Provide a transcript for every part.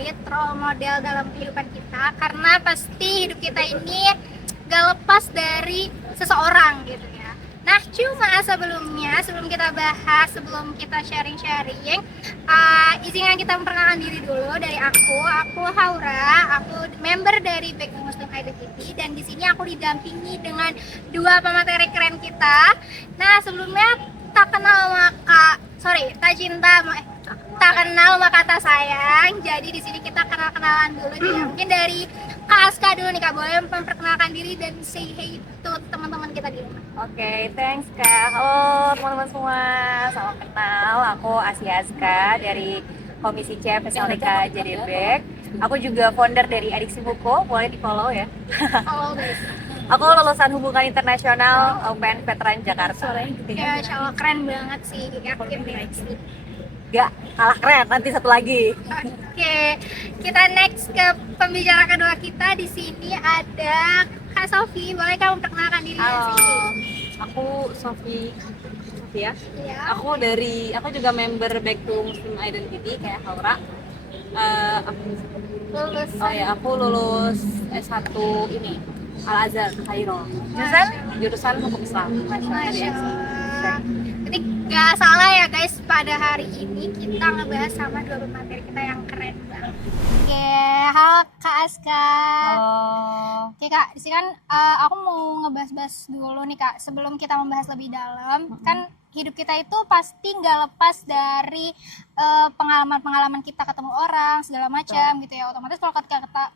terkait role model dalam kehidupan kita, karena pasti hidup kita ini gak lepas dari seseorang gitu ya. Nah, cuma sebelum kita bahas, sebelum kita sharing-sharing, izinkan kita memperkenalkan diri dulu. Dari aku Haura, aku member dari Back to Muslim Identity, dan di sini aku didampingi dengan dua pemateri keren kita. Nah, sebelumnya tak kenal maka tak sayang. Jadi di sini kita kenalan dulu ya. Mungkin dari Kak Aska dulu nih Kak, boleh memperkenalkan diri dan say hey to teman-teman kita di rumah. Oke, thanks Kak. Halo teman-teman semua, salam kenal. Aku Asia Aska dari Komisi C Pesalika Jadebek. Aku juga founder dari Adiksi Buku, boleh di follow ya. Always. Aku lulusan Hubungan Internasional UPN Veteran Jakarta. Ya, insya Allah keren banget sih. Yakin deh sih. Gak kalah keren, nanti satu lagi. Oke, kita next ke pembicara kedua kita. Di sini ada Kak Sofi. Boleh kamu perkenalkan diri Halo, sih? aku Sofi ya. Iya. Aku juga member Back to Muslim Identity kayak Haura. Aku lulus S1 ini Al Azhar Kairo. Jurusan hukum Islam. Masya Allah. Jadi gak salah ya guys, pada hari ini kita ngebahas sama dua pemateri kita yang keren banget. Oke, halo Kak Aska. Halo. Oke Kak, di sini kan aku mau ngebahas-bahas dulu nih Kak, sebelum kita membahas lebih dalam. Kan hidup kita itu pasti nggak lepas dari pengalaman-pengalaman kita ketemu orang segala macam gitu ya. Otomatis kalau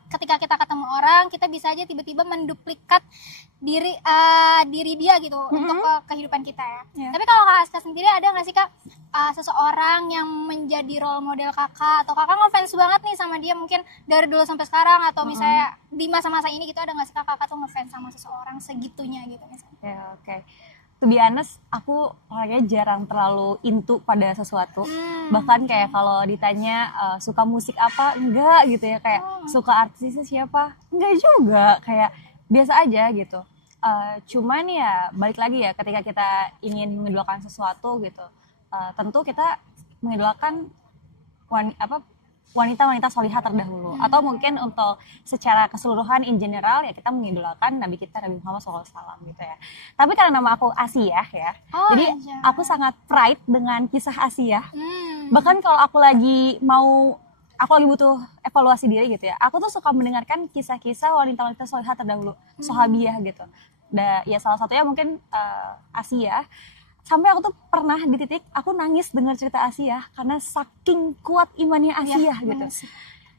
ketika kita ketemu orang, kita bisa aja tiba-tiba menduplikat diri dia gitu untuk kehidupan kita ya. Tapi kalau Kak Aska sendiri ada nggak sih Kak seseorang yang menjadi role model kakak, atau kakak ngefans banget nih sama dia mungkin dari dulu sampai sekarang, atau misalnya di masa-masa ini gitu, ada nggak sih kakak tuh ngefans sama seseorang segitunya gitu misalnya? Ya, oke. To be honest, aku orangnya jarang terlalu into pada sesuatu. Bahkan kayak kalau ditanya suka musik apa, enggak gitu ya. Kayak suka artisnya siapa, enggak juga. Kayak biasa aja gitu. Cuman ya balik lagi ya, ketika kita ingin mengidolakan sesuatu gitu, tentu kita mengidolakan wanita-wanita solihah terdahulu, atau mungkin untuk secara keseluruhan in general ya kita mengidolakan Nabi kita Nabi Muhammad SAW gitu ya. Tapi karena nama aku Asia ya, jadi aku sangat pride dengan kisah Asia. Bahkan kalau aku lagi butuh evaluasi diri gitu ya, aku tuh suka mendengarkan kisah-kisah wanita-wanita solihah terdahulu, sahabiah gitu. Ya salah satunya mungkin Asia. Sampai aku tuh pernah di titik aku nangis dengar cerita Asia karena saking kuat imannya Asia gitu.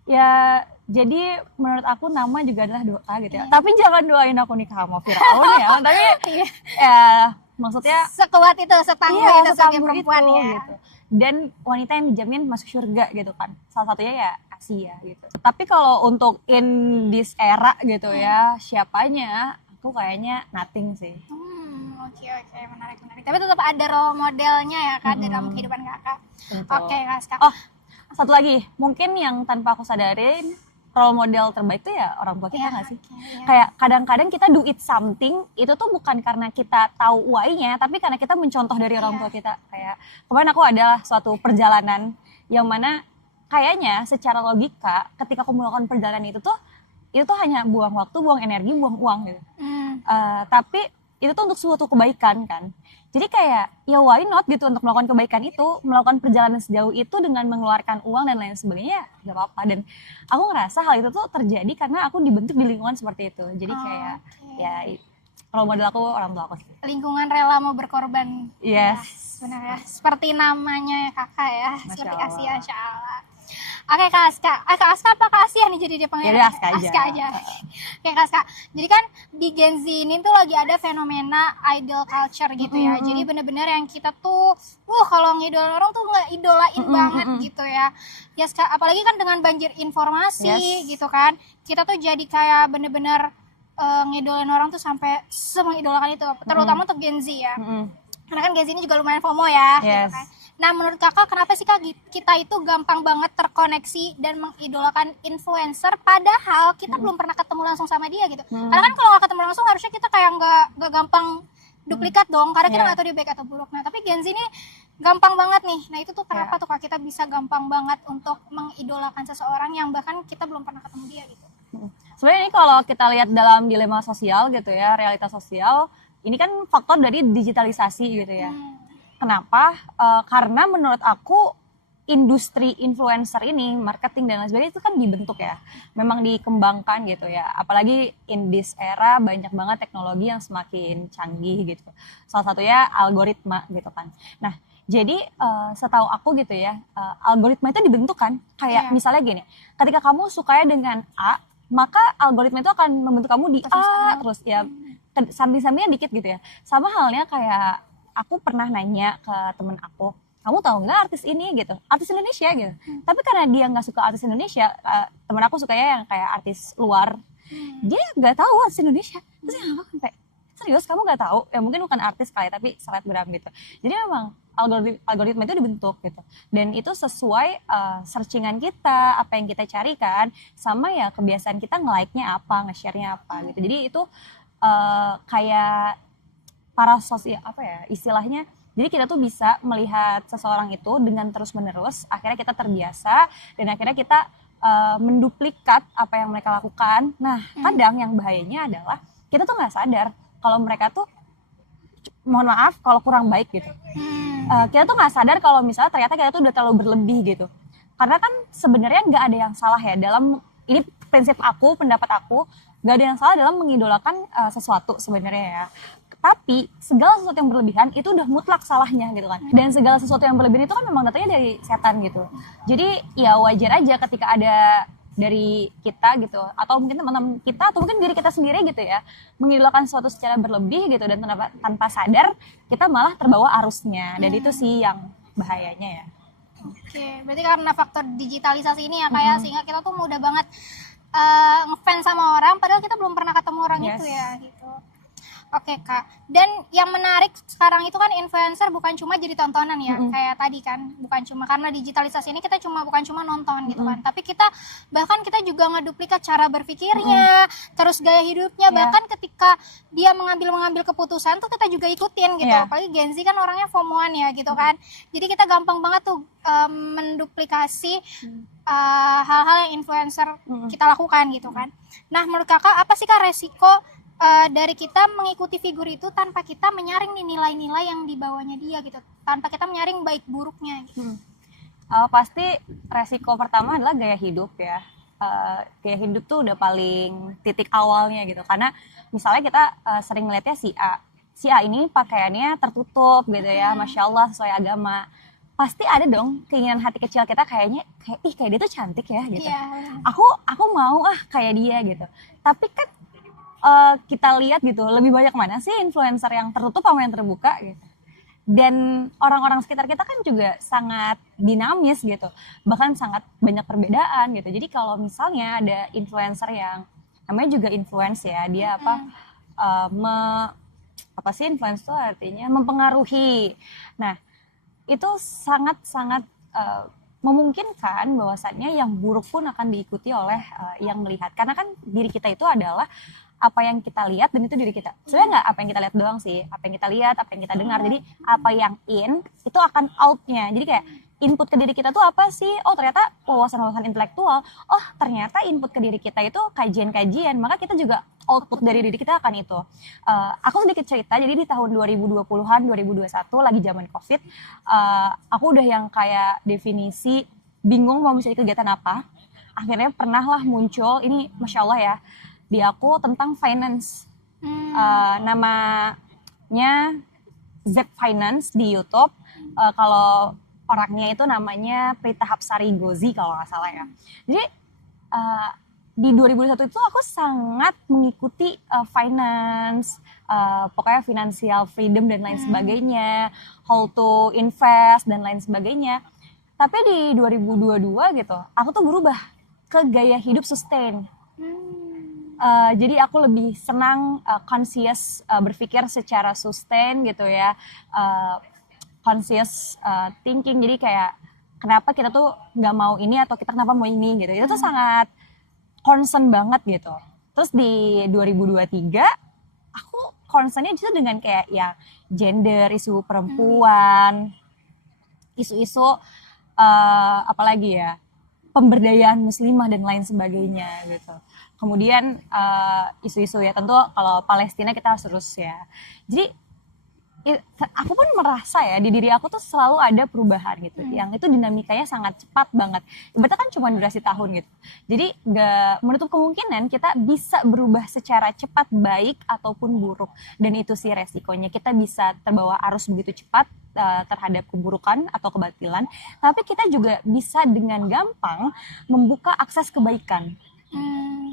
Ya jadi menurut aku nama juga adalah doa gitu ya. Tapi jangan doain aku nikah sama Firaun ya. Tapi ya maksudnya Sekuat itu, setangguh itu sebagai perempuan itu, ya. gitu. Dan wanita yang dijamin masuk surga gitu kan. Salah satunya ya Asia gitu. Tapi kalau untuk in this era gitu ya, siapanya aku kayaknya nothing sih. Oke, menarik. Tapi tetap ada role modelnya ya Kak dalam kehidupan kakak. Oke Kak Aska. Oh, satu lagi, mungkin yang tanpa aku sadarin role model terbaik itu ya orang tua kita nggak sih? Kayak kadang-kadang kita do it something itu tuh bukan karena kita tahu why-nya, tapi karena kita mencontoh dari orang tua kita. Kayak kemarin aku adalah suatu perjalanan yang mana kayaknya secara logika ketika aku melakukan perjalanan itu tuh hanya buang waktu, buang energi, buang uang gitu. Tapi itu tuh untuk suatu kebaikan kan. Jadi kayak ya why not gitu untuk melakukan kebaikan itu, melakukan perjalanan sejauh itu dengan mengeluarkan uang dan lain sebagainya, gak apa-apa. Dan aku ngerasa hal itu tuh terjadi karena aku dibentuk di lingkungan seperti itu. Jadi kayak ya role model aku orang tua aku sih. Lingkungan rela mau berkorban. Yes. Benar ya. Seperti namanya kakak ya, Masya seperti Allah. Asia, Insya Allah. Oke Kak Aska, Kak Aska apa Kak Asia nih jadi dia panggil? Jadi Aska aja. Oke Kak Aska, jadi kan di Gen Z ini tuh lagi ada fenomena idol culture gitu ya. Jadi bener-bener yang kita tuh, kalau ngidolain orang tuh nggak idolain banget gitu ya. Ya apalagi kan dengan banjir informasi gitu kan, kita tuh jadi kayak bener-bener ngidolain orang tuh sampai semengidolakan itu, terutama untuk Gen Z ya. Karena kan Gen Z ini juga lumayan FOMO ya. Gitu kan. Nah menurut kakak kenapa sih Kak kita itu gampang banget terkoneksi dan mengidolakan influencer padahal kita belum pernah ketemu langsung sama dia gitu. Karena kan kalau nggak ketemu langsung harusnya kita kayak nggak gampang duplikat dong, karena kita nggak tahu dia baik atau buruk. Nah tapi Gen Z ini gampang banget nih. Nah itu tuh kenapa Ya. tuh Kak kita bisa gampang banget untuk mengidolakan seseorang yang bahkan kita belum pernah ketemu dia gitu. Sebenarnya ini kalau kita lihat dalam dilema sosial gitu ya, realitas sosial, ini kan faktor dari digitalisasi gitu ya. Kenapa? Karena menurut aku industri influencer ini, marketing dan lain sebagainya itu kan dibentuk ya, memang dikembangkan gitu ya. Apalagi in this era banyak banget teknologi yang semakin canggih gitu. Salah satunya algoritma gitu kan. Nah, jadi setahu aku gitu ya, algoritma itu dibentuk kan, kayak Iya. misalnya gini, ketika kamu sukanya dengan A, maka algoritma itu akan membentuk kamu di A terus ya, samping-sampingnya dikit gitu ya. Sama halnya kayak aku pernah nanya ke temen aku, kamu tahu nggak artis ini gitu, artis Indonesia gitu. Tapi karena dia nggak suka artis Indonesia, temen aku sukanya yang kayak artis luar, dia nggak tahu artis Indonesia. Terus yang aku kan kayak, serius kamu nggak tahu? Ya mungkin bukan artis kali, tapi selebgram gitu. Jadi memang algoritma itu dibentuk gitu, dan itu sesuai searchingan kita, apa yang kita carikan, sama ya kebiasaan kita nge-like-nya apa, nge-share-nya apa gitu. Jadi itu kayak para sosial apa ya istilahnya, jadi kita tuh bisa melihat seseorang itu dengan terus menerus, akhirnya kita terbiasa dan akhirnya kita menduplikat apa yang mereka lakukan. Nah kadang yang bahayanya adalah kita tuh nggak sadar kalau mereka tuh, mohon maaf kalau kurang baik gitu. Kita tuh nggak sadar kalau misalnya ternyata kita tuh udah terlalu berlebih gitu. Karena kan sebenarnya nggak ada yang salah ya dalam, ini prinsip aku, pendapat aku, nggak ada yang salah dalam mengidolakan sesuatu sebenarnya ya. Tapi segala sesuatu yang berlebihan itu udah mutlak salahnya gitu kan. Dan segala sesuatu yang berlebihan itu kan memang datangnya dari setan gitu. Jadi ya wajar aja ketika ada dari kita gitu, atau mungkin teman-teman kita, atau mungkin diri kita sendiri gitu ya, mengidolakan sesuatu secara berlebih gitu, dan tanpa sadar kita malah terbawa arusnya. Dan itu sih yang bahayanya ya. Oke, berarti karena faktor digitalisasi ini ya kayak sehingga kita tuh mudah banget ngefans sama orang padahal kita belum pernah ketemu orang Yes. itu ya gitu. Oke Kak, dan yang menarik sekarang itu kan influencer bukan cuma jadi tontonan ya, kayak tadi kan, bukan cuma karena digitalisasi ini kita bukan cuma nonton gitu kan, tapi bahkan kita juga ngeduplikat cara berpikirnya, terus gaya hidupnya, bahkan ketika dia mengambil keputusan tuh kita juga ikutin gitu. Iya. Apalagi Gen Z kan orangnya FOMO-an ya gitu kan, jadi kita gampang banget tuh menduplikasi hal-hal yang influencer kita lakukan gitu kan. Nah menurut kakak apa sih Kak resiko dari kita mengikuti figur itu tanpa kita menyaring nih nilai-nilai yang dibawanya dia gitu, tanpa kita menyaring baik buruknya gitu. Pasti resiko pertama adalah gaya hidup ya. Gaya hidup tuh udah paling titik awalnya gitu, karena misalnya kita sering ngeliatnya si A ini pakaiannya tertutup gitu ya, Masya Allah sesuai agama, pasti ada dong keinginan hati kecil kita kayak dia tuh cantik ya gitu. Iya. Aku mau kayak dia gitu. Tapi kan kita lihat gitu, lebih banyak mana sih influencer yang tertutup sama yang terbuka gitu. Dan orang-orang sekitar kita kan juga sangat dinamis gitu, bahkan sangat banyak perbedaan gitu. Jadi kalau misalnya ada influencer yang namanya juga influence ya, dia apa sih influence itu artinya mempengaruhi. Nah itu sangat-sangat memungkinkan bahwasannya yang buruk pun akan diikuti oleh yang melihat, karena kan diri kita itu adalah apa yang kita lihat, dan itu diri kita. Sebenarnya nggak apa yang kita lihat doang sih, apa yang kita lihat, apa yang kita dengar. Jadi apa yang in itu akan outnya. Jadi kayak input ke diri kita tuh apa sih? Oh ternyata wawasan-wawasan intelektual. Oh ternyata input ke diri kita itu kajian-kajian. Maka kita juga output dari diri kita akan itu. Aku sedikit cerita. Jadi di tahun 2020-an, 2021 lagi zaman COVID, aku udah yang kayak definisi bingung mau mencari kegiatan apa. Akhirnya pernah lah muncul ini, Masya Allah ya, di aku tentang finance. Namanya Z Finance di YouTube. Kalau orangnya itu namanya Prita Hapsari Gozi kalau nggak salah ya. Jadi di 2021 itu aku sangat mengikuti finance, pokoknya financial freedom dan lain sebagainya, how to invest dan lain sebagainya. Tapi di 2022 gitu, aku tuh berubah ke gaya hidup sustain. Jadi aku lebih senang conscious, berpikir secara sustain gitu ya, conscious thinking. Jadi kayak kenapa kita tuh nggak mau ini atau kita kenapa mau ini gitu, itu tuh sangat concern banget gitu. Terus di 2023 aku concernnya justru dengan kayak ya gender, isu perempuan, isu-isu apalagi ya, pemberdayaan muslimah dan lain sebagainya gitu. Kemudian isu-isu ya tentu kalau Palestina kita harus terus ya. Jadi aku pun merasa ya di diri aku tuh selalu ada perubahan gitu, yang itu dinamikanya sangat cepat banget. Ibaratnya kan cuma durasi tahun gitu. Jadi gak menutup kemungkinan kita bisa berubah secara cepat baik ataupun buruk, dan itu sih resikonya, kita bisa terbawa arus begitu cepat terhadap keburukan atau kebatilan, tapi kita juga bisa dengan gampang membuka akses kebaikan.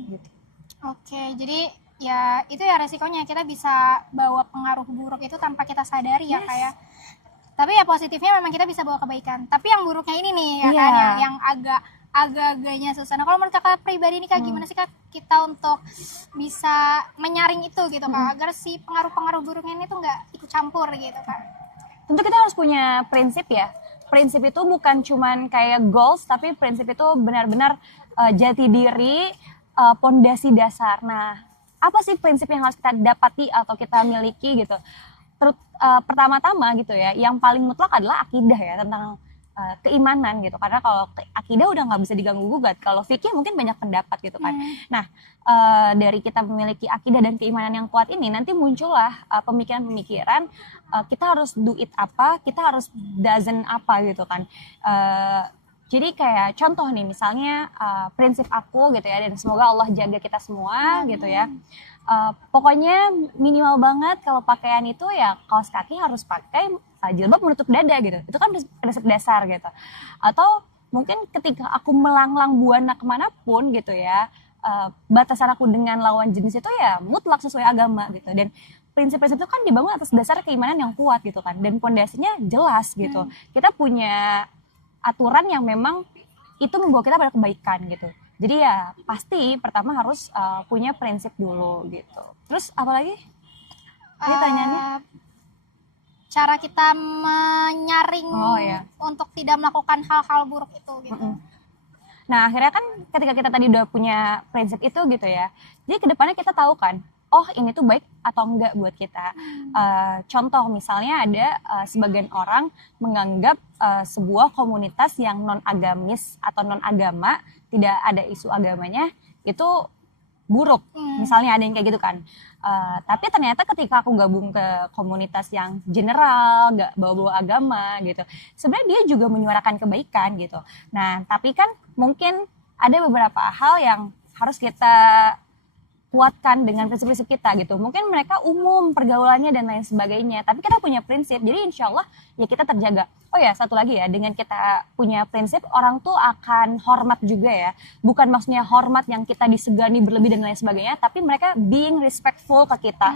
Gitu. Oke, jadi ya itu ya resikonya, kita bisa bawa pengaruh buruk itu tanpa kita sadari ya kayak. Tapi ya positifnya memang kita bisa bawa kebaikan. Tapi yang buruknya ini nih ya kan yang agak-agaknya susah. Nah, kalau menurut kakak pribadi nih kak, gimana sih kak kita untuk bisa menyaring itu gitu kak, agar si pengaruh-pengaruh buruknya ini tuh nggak ikut campur gitu kak? Tentu kita harus punya prinsip ya. Prinsip itu bukan cuman kayak goals, tapi prinsip itu benar-benar jati diri, pondasi dasar. Nah, apa sih prinsip yang harus kita dapati atau kita miliki gitu? Pertama-tama gitu ya, yang paling mutlak adalah akidah ya, tentang keimanan gitu. Karena kalau akidah udah nggak bisa diganggu gugat. Kalau fikih mungkin banyak pendapat gitu kan. Nah, dari kita memiliki akidah dan keimanan yang kuat ini, nanti muncullah pemikiran-pemikiran, kita harus do it apa, kita harus doesn't apa gitu kan. Jadi kayak contoh nih, misalnya prinsip aku gitu ya, dan semoga Allah jaga kita semua gitu ya. Pokoknya minimal banget kalau pakaian itu ya kaos kaki harus pakai jilbab menutup dada gitu. Itu kan prinsip dasar gitu. Atau mungkin ketika aku melanglang buana kemanapun gitu ya, batasan aku dengan lawan jenis itu ya mutlak sesuai agama gitu. Dan prinsip-prinsip itu kan dibangun atas dasar keimanan yang kuat gitu kan. Dan pondasinya jelas gitu. Kita punya aturan yang memang itu membawa kita pada kebaikan gitu. Jadi ya pasti pertama harus punya prinsip dulu gitu. Terus apalagi? Ini tanyaannya cara kita menyaring untuk tidak melakukan hal-hal buruk itu gitu. Nah akhirnya kan ketika kita tadi udah punya prinsip itu gitu ya, jadi kedepannya kita tahu kan, oh ini tuh baik atau enggak buat kita. Contoh misalnya ada sebagian orang menganggap sebuah komunitas yang non-agamis atau non-agama, tidak ada isu agamanya, itu buruk. Misalnya ada yang kayak gitu kan. Tapi ternyata ketika aku gabung ke komunitas yang general, gak bawa-bawa agama gitu, sebenarnya dia juga menyuarakan kebaikan gitu. Nah tapi kan mungkin ada beberapa hal yang harus kita kuatkan dengan prinsip-prinsip kita gitu. Mungkin mereka umum pergaulannya dan lain sebagainya, tapi kita punya prinsip, jadi insya Allah ya kita terjaga. Oh ya, satu lagi ya, dengan kita punya prinsip, orang tuh akan hormat juga ya. Bukan maksudnya hormat yang kita disegani berlebih dan lain sebagainya, tapi mereka being respectful ke kita.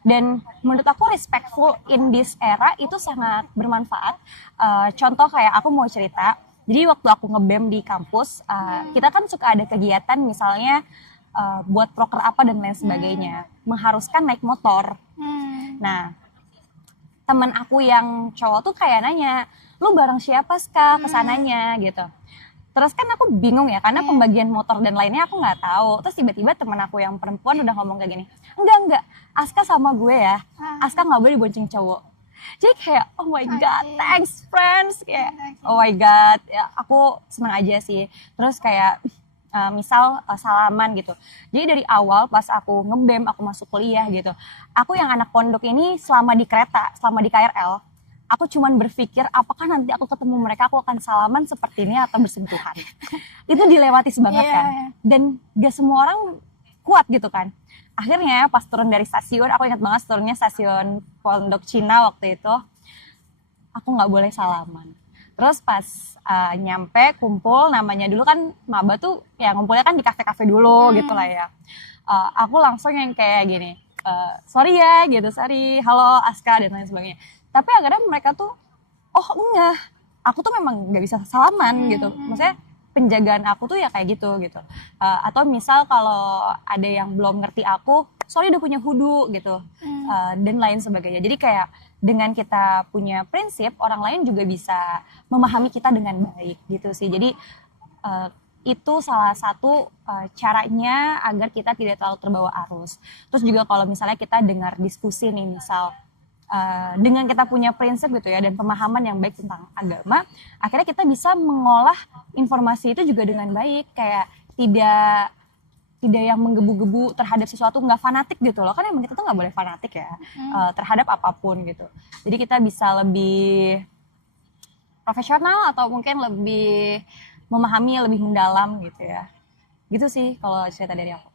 Dan menurut aku respectful in this era itu sangat bermanfaat. Contoh kayak aku mau cerita, jadi waktu aku nge-BEM di kampus, kita kan suka ada kegiatan misalnya buat proker apa dan lain sebagainya, mengharuskan naik motor. Nah, teman aku yang cowok tuh kayak nanya, lu bareng siapa Ska kesananya gitu. Terus kan aku bingung ya, karena pembagian motor dan lainnya aku nggak tahu. Terus tiba-tiba teman aku yang perempuan udah ngomong kayak gini, enggak, Aska sama gue ya, Aska nggak boleh bonceng cowok. Jadi kayak oh my god, thanks friends, kayak oh my god, ya aku senang aja sih. Terus kayak misal salaman gitu. Jadi dari awal pas aku nge-BEM, aku masuk kuliah gitu, aku yang anak pondok ini selama di kereta, selama di KRL, aku cuman berpikir apakah nanti aku ketemu mereka aku akan salaman seperti ini atau bersentuhan. Itu dilematis banget kan. Dan gak semua orang kuat gitu kan. Akhirnya pas turun dari stasiun, aku ingat banget turunnya stasiun Pondok Cina waktu itu, aku gak boleh salaman. Terus pas nyampe kumpul, namanya dulu kan maba tuh ya ngumpulnya kan di kafe-kafe dulu gitu lah ya. Aku langsung yang kayak gini, sorry ya gitu, sorry, halo Aska dan lain sebagainya. Tapi akhirnya mereka tuh, oh enggak, aku tuh memang gak bisa salaman gitu. Maksudnya penjagaan aku tuh ya kayak gitu. Atau misal kalau ada yang belum ngerti aku, sorry udah punya hudu gitu, dan lain sebagainya. Jadi kayak dengan kita punya prinsip, orang lain juga bisa memahami kita dengan baik gitu sih. Jadi itu salah satu caranya agar kita tidak terlalu terbawa arus. Terus juga kalau misalnya kita dengar diskusi nih, misal dengan kita punya prinsip gitu ya dan pemahaman yang baik tentang agama, akhirnya kita bisa mengolah informasi itu juga dengan baik, kayak tidak yang menggebu-gebu terhadap sesuatu, nggak fanatik gitu loh, kan emang kita tuh nggak boleh fanatik ya terhadap apapun gitu. Jadi kita bisa lebih profesional atau mungkin lebih memahami lebih mendalam gitu ya, gitu sih kalau cerita dari aku.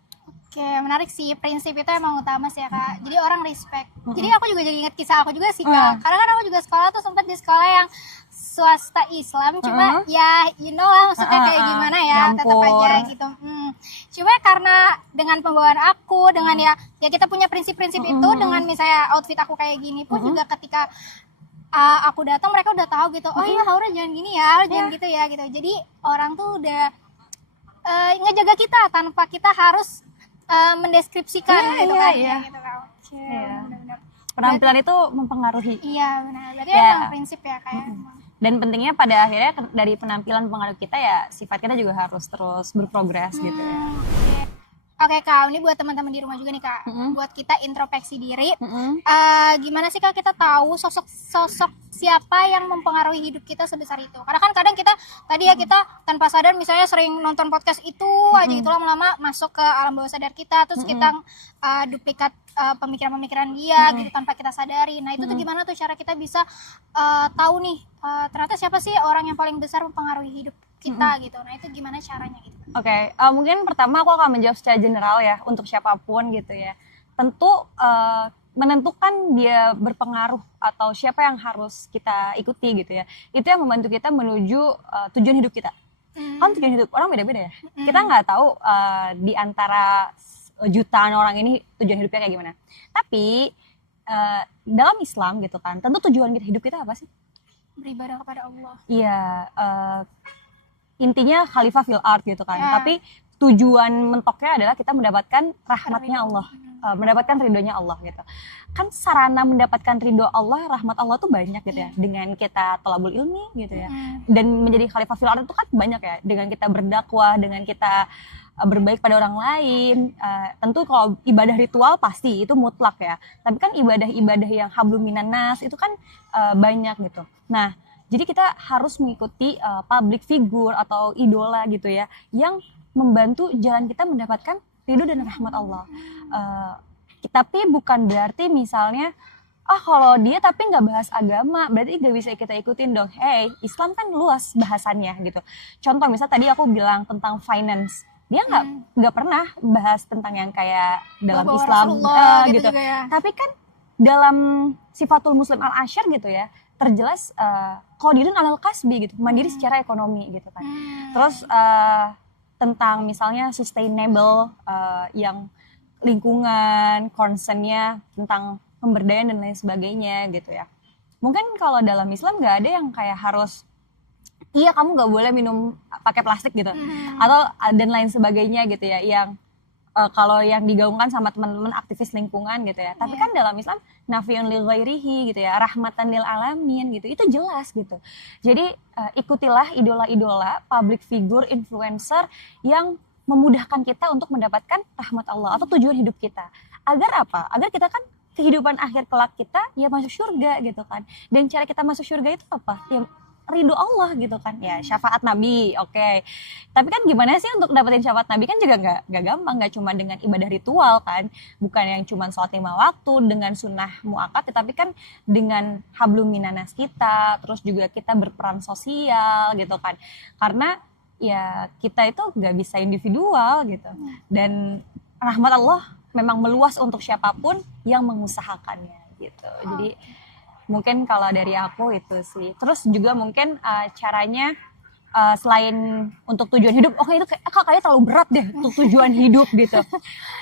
Oke, menarik sih. Prinsip itu emang utama sih ya kak. Jadi orang respect. Jadi aku juga jadi ingat kisah aku juga sih kak. Karena kan aku juga sekolah tuh sempat di sekolah yang swasta Islam. Cuma ya you know lah maksudnya kayak gimana ya. Tetap aja gitu. Cuma karena dengan pembawaan aku, dengan ya kita punya prinsip-prinsip itu. Dengan misalnya outfit aku kayak gini pun juga ketika aku datang mereka udah tahu gitu. Oh iya Haura jangan gini ya, jangan gitu ya gitu. Jadi orang tuh udah ngejaga kita tanpa kita harus mendeskripsikan gitu kan. Gitu kan. Benar-benar. Penampilan itu mempengaruhi. Iya benar. Berarti emang prinsip ya kayak. Dan pentingnya pada akhirnya dari penampilan pengaruh kita ya sifat kita juga harus terus berprogres gitu ya. Oke kak, ini buat teman-teman di rumah juga nih kak, buat kita introspeksi diri. Gimana sih kak kita tahu sosok siapa yang mempengaruhi hidup kita sebesar itu? Karena kan kadang kita tadi ya kita tanpa sadar misalnya sering nonton podcast itu aja gitu lama-lama masuk ke alam bawah sadar kita, terus kita duplikat pemikiran-pemikiran dia gitu tanpa kita sadari. Nah itu tuh gimana tuh cara kita bisa tahu nih ternyata siapa sih orang yang paling besar mempengaruhi hidup kita gitu. Nah itu gimana caranya gitu? Oke, mungkin pertama aku akan menjawab secara general ya untuk siapapun gitu ya. Tentu menentukan dia berpengaruh atau siapa yang harus kita ikuti gitu ya. Itu yang membantu kita menuju tujuan hidup kita. Kan tujuan hidup orang beda-beda ya. Kita nggak tahu di antara jutaan orang ini tujuan hidupnya kayak gimana. Tapi dalam Islam gitu kan, tentu tujuan hidup kita apa sih? Beribadah kepada Allah. Iya, intinya khalifah fil ard gitu kan. Tapi tujuan mentoknya adalah kita mendapatkan rahmatnya Allah, mendapatkan ridhonya Allah gitu. Kan sarana mendapatkan ridho Allah, rahmat Allah tuh banyak gitu ya. Dengan kita thalabul ilmi gitu ya. Dan menjadi khalifah fil ard itu kan banyak ya. Dengan kita berdakwah, dengan kita berbaik pada orang lain. Tentu kalau ibadah ritual pasti itu mutlak ya. Tapi kan ibadah-ibadah yang hablum minan nas itu kan banyak gitu. Nah, jadi kita harus mengikuti public figure atau idola gitu ya, yang membantu jalan kita mendapatkan ridho dan rahmat Allah. Tapi bukan berarti misalnya, kalau dia tapi nggak bahas agama, berarti nggak bisa kita ikutin dong. Islam kan luas bahasannya gitu. Contoh misal tadi aku bilang tentang finance, dia nggak pernah bahas tentang yang kayak dalam Islam gitu. Ya. Tapi kan dalam Sifatul Muslim al-Asyar gitu ya, terjelas qadirun alal kasbi gitu, mandiri secara ekonomi gitu kan. Terus tentang misalnya sustainable yang lingkungan, concernnya tentang pemberdayaan dan lain sebagainya gitu ya. Mungkin kalau dalam Islam nggak ada yang kayak harus kamu nggak boleh minum pakai plastik gitu atau dan lain sebagainya gitu ya, yang kalau yang digaungkan sama teman-teman aktivis lingkungan gitu ya. Tapi kan dalam Islam nafiyun lil ghairihi gitu ya, rahmatan lil alamin gitu. Itu jelas gitu. Jadi ikutilah idola-idola, public figure, influencer yang memudahkan kita untuk mendapatkan rahmat Allah atau tujuan hidup kita. Agar apa? Agar kita kan kehidupan akhir kelak kita ya masuk surga gitu kan. Dan cara kita masuk surga itu apa? Ya ridho Allah gitu kan, ya syafaat Nabi, oke. Tapi kan gimana sih untuk dapetin syafaat Nabi, kan juga nggak gampang, nggak cuma dengan ibadah ritual kan, bukan yang cuma sholat 5 waktu dengan sunnah muakkad, tapi kan dengan hablum minanas kita, terus juga kita berperan sosial gitu kan, karena ya kita itu nggak bisa individual gitu, dan rahmat Allah memang meluas untuk siapapun yang mengusahakannya gitu. Jadi mungkin kalau dari aku itu sih. Terus juga mungkin caranya selain untuk tujuan hidup, itu kayaknya terlalu berat deh untuk tujuan hidup gitu.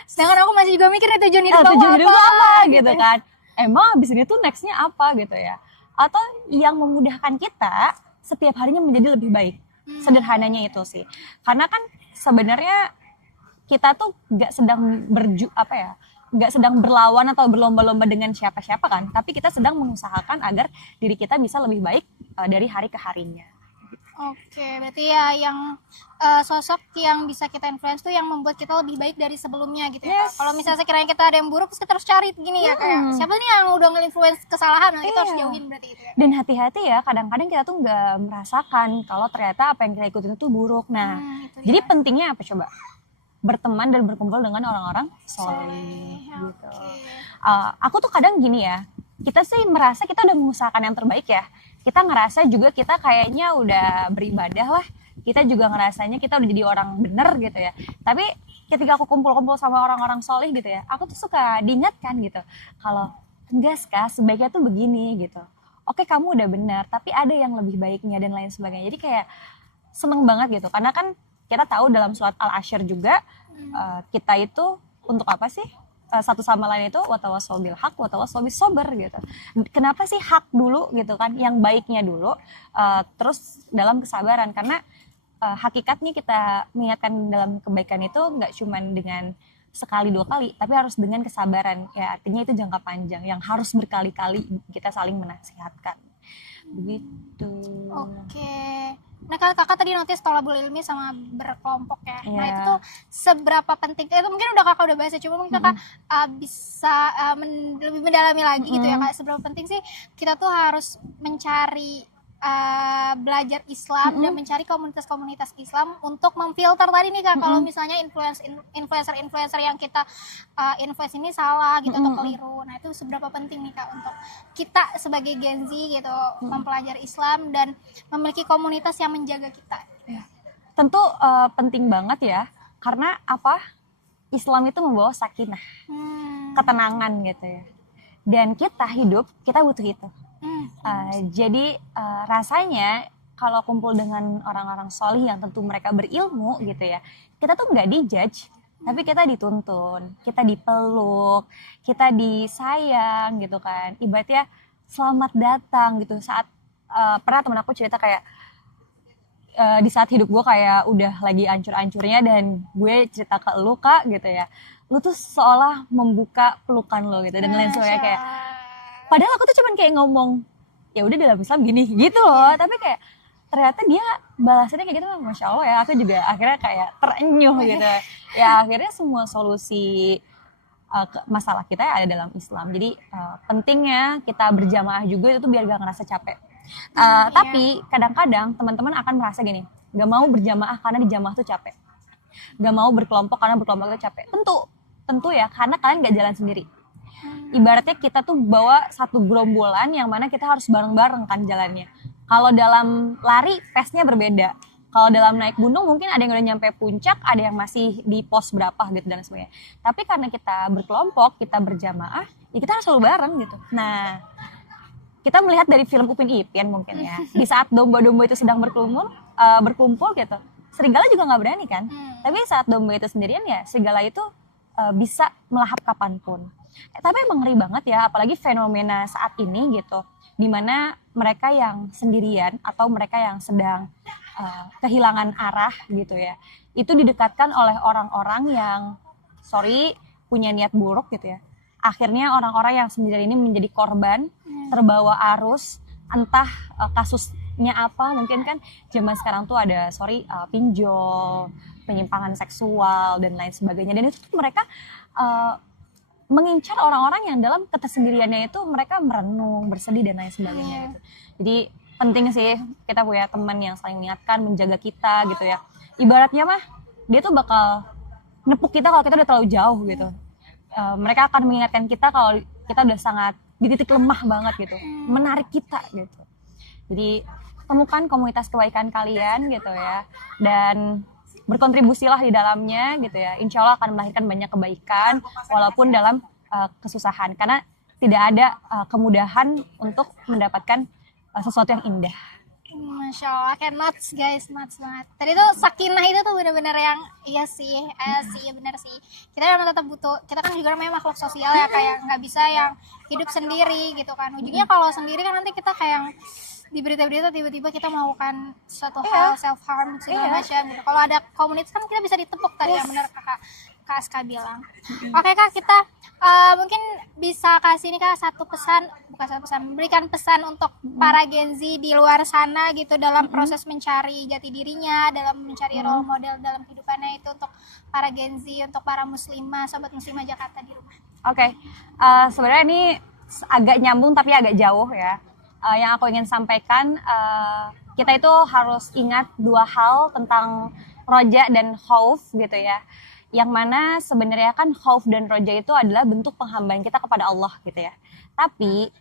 Sedangkan aku masih juga mikir tujuan hidup apa gitu kan. Emang abis ini tuh nextnya apa gitu ya. Atau yang memudahkan kita setiap harinya menjadi lebih baik. Sederhananya itu sih. Karena kan sebenarnya kita tuh gak sedang nggak sedang berlawan atau berlomba-lomba dengan siapa-siapa kan, tapi kita sedang mengusahakan agar diri kita bisa lebih baik dari hari ke harinya. Oke, berarti ya yang sosok yang bisa kita influence tuh yang membuat kita lebih baik dari sebelumnya gitu ya. Yes. Kalau misalnya sekiranya kita ada yang buruk, terus kita harus cari gini ya kayak siapa nih yang udah nge-influence kesalahan, nah, kita harus jauhin berarti itu ya. Dan hati-hati ya, kadang-kadang kita tuh nggak merasakan kalau ternyata apa yang kita ikutin itu buruk. Nah, Itu jadi dia. pentingnya apa coba? Berteman dan berkumpul dengan orang-orang soleh gitu. Aku tuh kadang gini ya, kita sih merasa kita udah mengusahakan yang terbaik ya. Kita ngerasa juga kita kayaknya udah beribadah lah. Kita juga ngerasanya kita udah jadi orang bener gitu ya. Tapi ketika aku kumpul-kumpul sama orang-orang soleh gitu ya, aku tuh suka diingatkan gitu. Kalau enggak Ska, sebaiknya tuh begini gitu. Oke kamu udah benar, tapi ada yang lebih baiknya dan lain sebagainya. Jadi kayak seneng banget gitu. Karena kan kita tahu dalam surat Al-Asyr juga kita itu untuk apa sih? Satu sama lain itu watawasau bil haq watawasau bis sabr gitu. Kenapa sih hak dulu gitu kan, yang baiknya dulu, terus dalam kesabaran, karena hakikatnya kita mengingatkan dalam kebaikan itu nggak cuma dengan sekali dua kali, tapi harus dengan kesabaran ya, artinya itu jangka panjang yang harus berkali-kali kita saling menasihatkan begitu. Oke. Nah kan kakak tadi notice tolabul ilmi sama berkelompok ya. Nah Iya. itu tuh seberapa penting? Itu mungkin udah kakak udah bahas ya, cuma mungkin kakak bisa lebih mendalami lagi gitu ya kak. Seberapa penting sih kita tuh harus mencari belajar Islam dan mencari komunitas-komunitas Islam untuk memfilter tadi nih kak. Kalau misalnya influencer yang kita influence ini salah gitu atau keliru. Nah itu seberapa penting nih kak untuk kita sebagai Gen Z gitu mempelajari Islam dan memiliki komunitas yang menjaga kita. Tentu penting banget ya, karena apa, Islam itu membawa sakinah, ketenangan gitu ya, dan kita hidup kita butuh itu. Jadi rasanya kalau kumpul dengan orang-orang solih yang tentu mereka berilmu gitu ya, kita tuh nggak dijudge, tapi kita dituntun, kita dipeluk, kita disayang gitu kan. Ibaratnya selamat datang gitu. Saat pernah temen aku cerita kayak di saat hidup gue kayak udah lagi ancur-ancurnya, dan gue cerita ke lu kak gitu ya, lu tuh seolah membuka pelukan lo gitu dan lain sebagainya, kayak padahal aku tuh cuman kayak ngomong ya udah dalam Islam gini gitu loh, tapi kayak ternyata dia bahasannya kayak gitu. Masya Allah ya, aku juga akhirnya kayak terenyuh gitu ya. Akhirnya semua solusi masalah kita ada dalam Islam. Jadi pentingnya kita berjamaah juga itu biar gak ngerasa capek. Tapi kadang-kadang teman-teman akan merasa gini, gak mau berjamaah karena di jamaah tuh capek, gak mau berkelompok karena berkelompok itu capek. Tentu ya, karena kalian gak jalan sendiri. Ibaratnya kita tuh bawa satu gerombolan yang mana kita harus bareng-bareng kan jalannya. Kalau dalam lari pace-nya berbeda. Kalau dalam naik gunung mungkin ada yang udah nyampe puncak, ada yang masih di pos berapa gitu dan sebagainya. Tapi karena kita berkelompok, kita berjamaah, ya kita harus selalu bareng gitu. Nah, kita melihat dari film Upin Ipin mungkin ya. Di saat domba-domba itu sedang berkumpul gitu, serigala juga nggak berani kan. Tapi saat domba itu sendirian ya, serigala itu bisa melahap kapanpun. Tapi emang ngeri banget ya, apalagi fenomena saat ini gitu, dimana mereka yang sendirian atau mereka yang sedang kehilangan arah gitu ya, itu didekatkan oleh orang-orang yang punya niat buruk gitu ya. Akhirnya orang-orang yang sendirian ini menjadi korban, terbawa arus, entah kasusnya apa. Mungkin kan zaman sekarang tuh ada pinjol, penyimpangan seksual dan lain sebagainya, dan itu tuh mereka mengincar orang-orang yang dalam ketersendiriannya itu mereka merenung, bersedih dan lain sebagainya gitu. Jadi penting sih kita punya teman yang saling mengingatkan, menjaga kita gitu ya. Ibaratnya mah dia tuh bakal nepuk kita kalau kita udah terlalu jauh gitu. Mereka akan mengingatkan kita kalau kita udah sangat di titik lemah banget gitu, menarik kita gitu. Jadi temukan komunitas kebaikan kalian gitu ya, dan berkontribusilah di dalamnya gitu ya. Insya Allah akan melahirkan banyak kebaikan walaupun dalam kesusahan, karena tidak ada kemudahan untuk mendapatkan sesuatu yang indah. Masya Allah, kayak nuts guys, nuts banget. Tadi tuh sakinah itu tuh bener-bener yang iya sih bener sih. Kita memang tetap butuh, kita kan juga namanya makhluk sosial ya, kayak nggak bisa yang hidup sendiri gitu kan. Ujungnya kalau sendiri kan nanti kita kayak di berita-berita tiba-tiba kita melakukan suatu hal self harm segala macam gitu. Kalau ada komunitas kan kita bisa ditepuk tadi ya, bener kakak. Kak Aska bilang. Oke Kak, kita mungkin bisa kasih nih Kak satu pesan, bukan satu pesan, berikan pesan untuk para Gen Z di luar sana gitu dalam proses mencari jati dirinya, dalam mencari role model dalam kehidupannya itu untuk para Gen Z, untuk para muslimah, sobat muslimah Jakarta di rumah. Oke, sebenarnya ini agak nyambung tapi agak jauh ya. Yang aku ingin sampaikan, kita itu harus ingat dua hal tentang roja dan khauf gitu ya. Yang mana sebenarnya kan khauf dan roja itu adalah bentuk penghambaan kita kepada Allah gitu ya. Tapi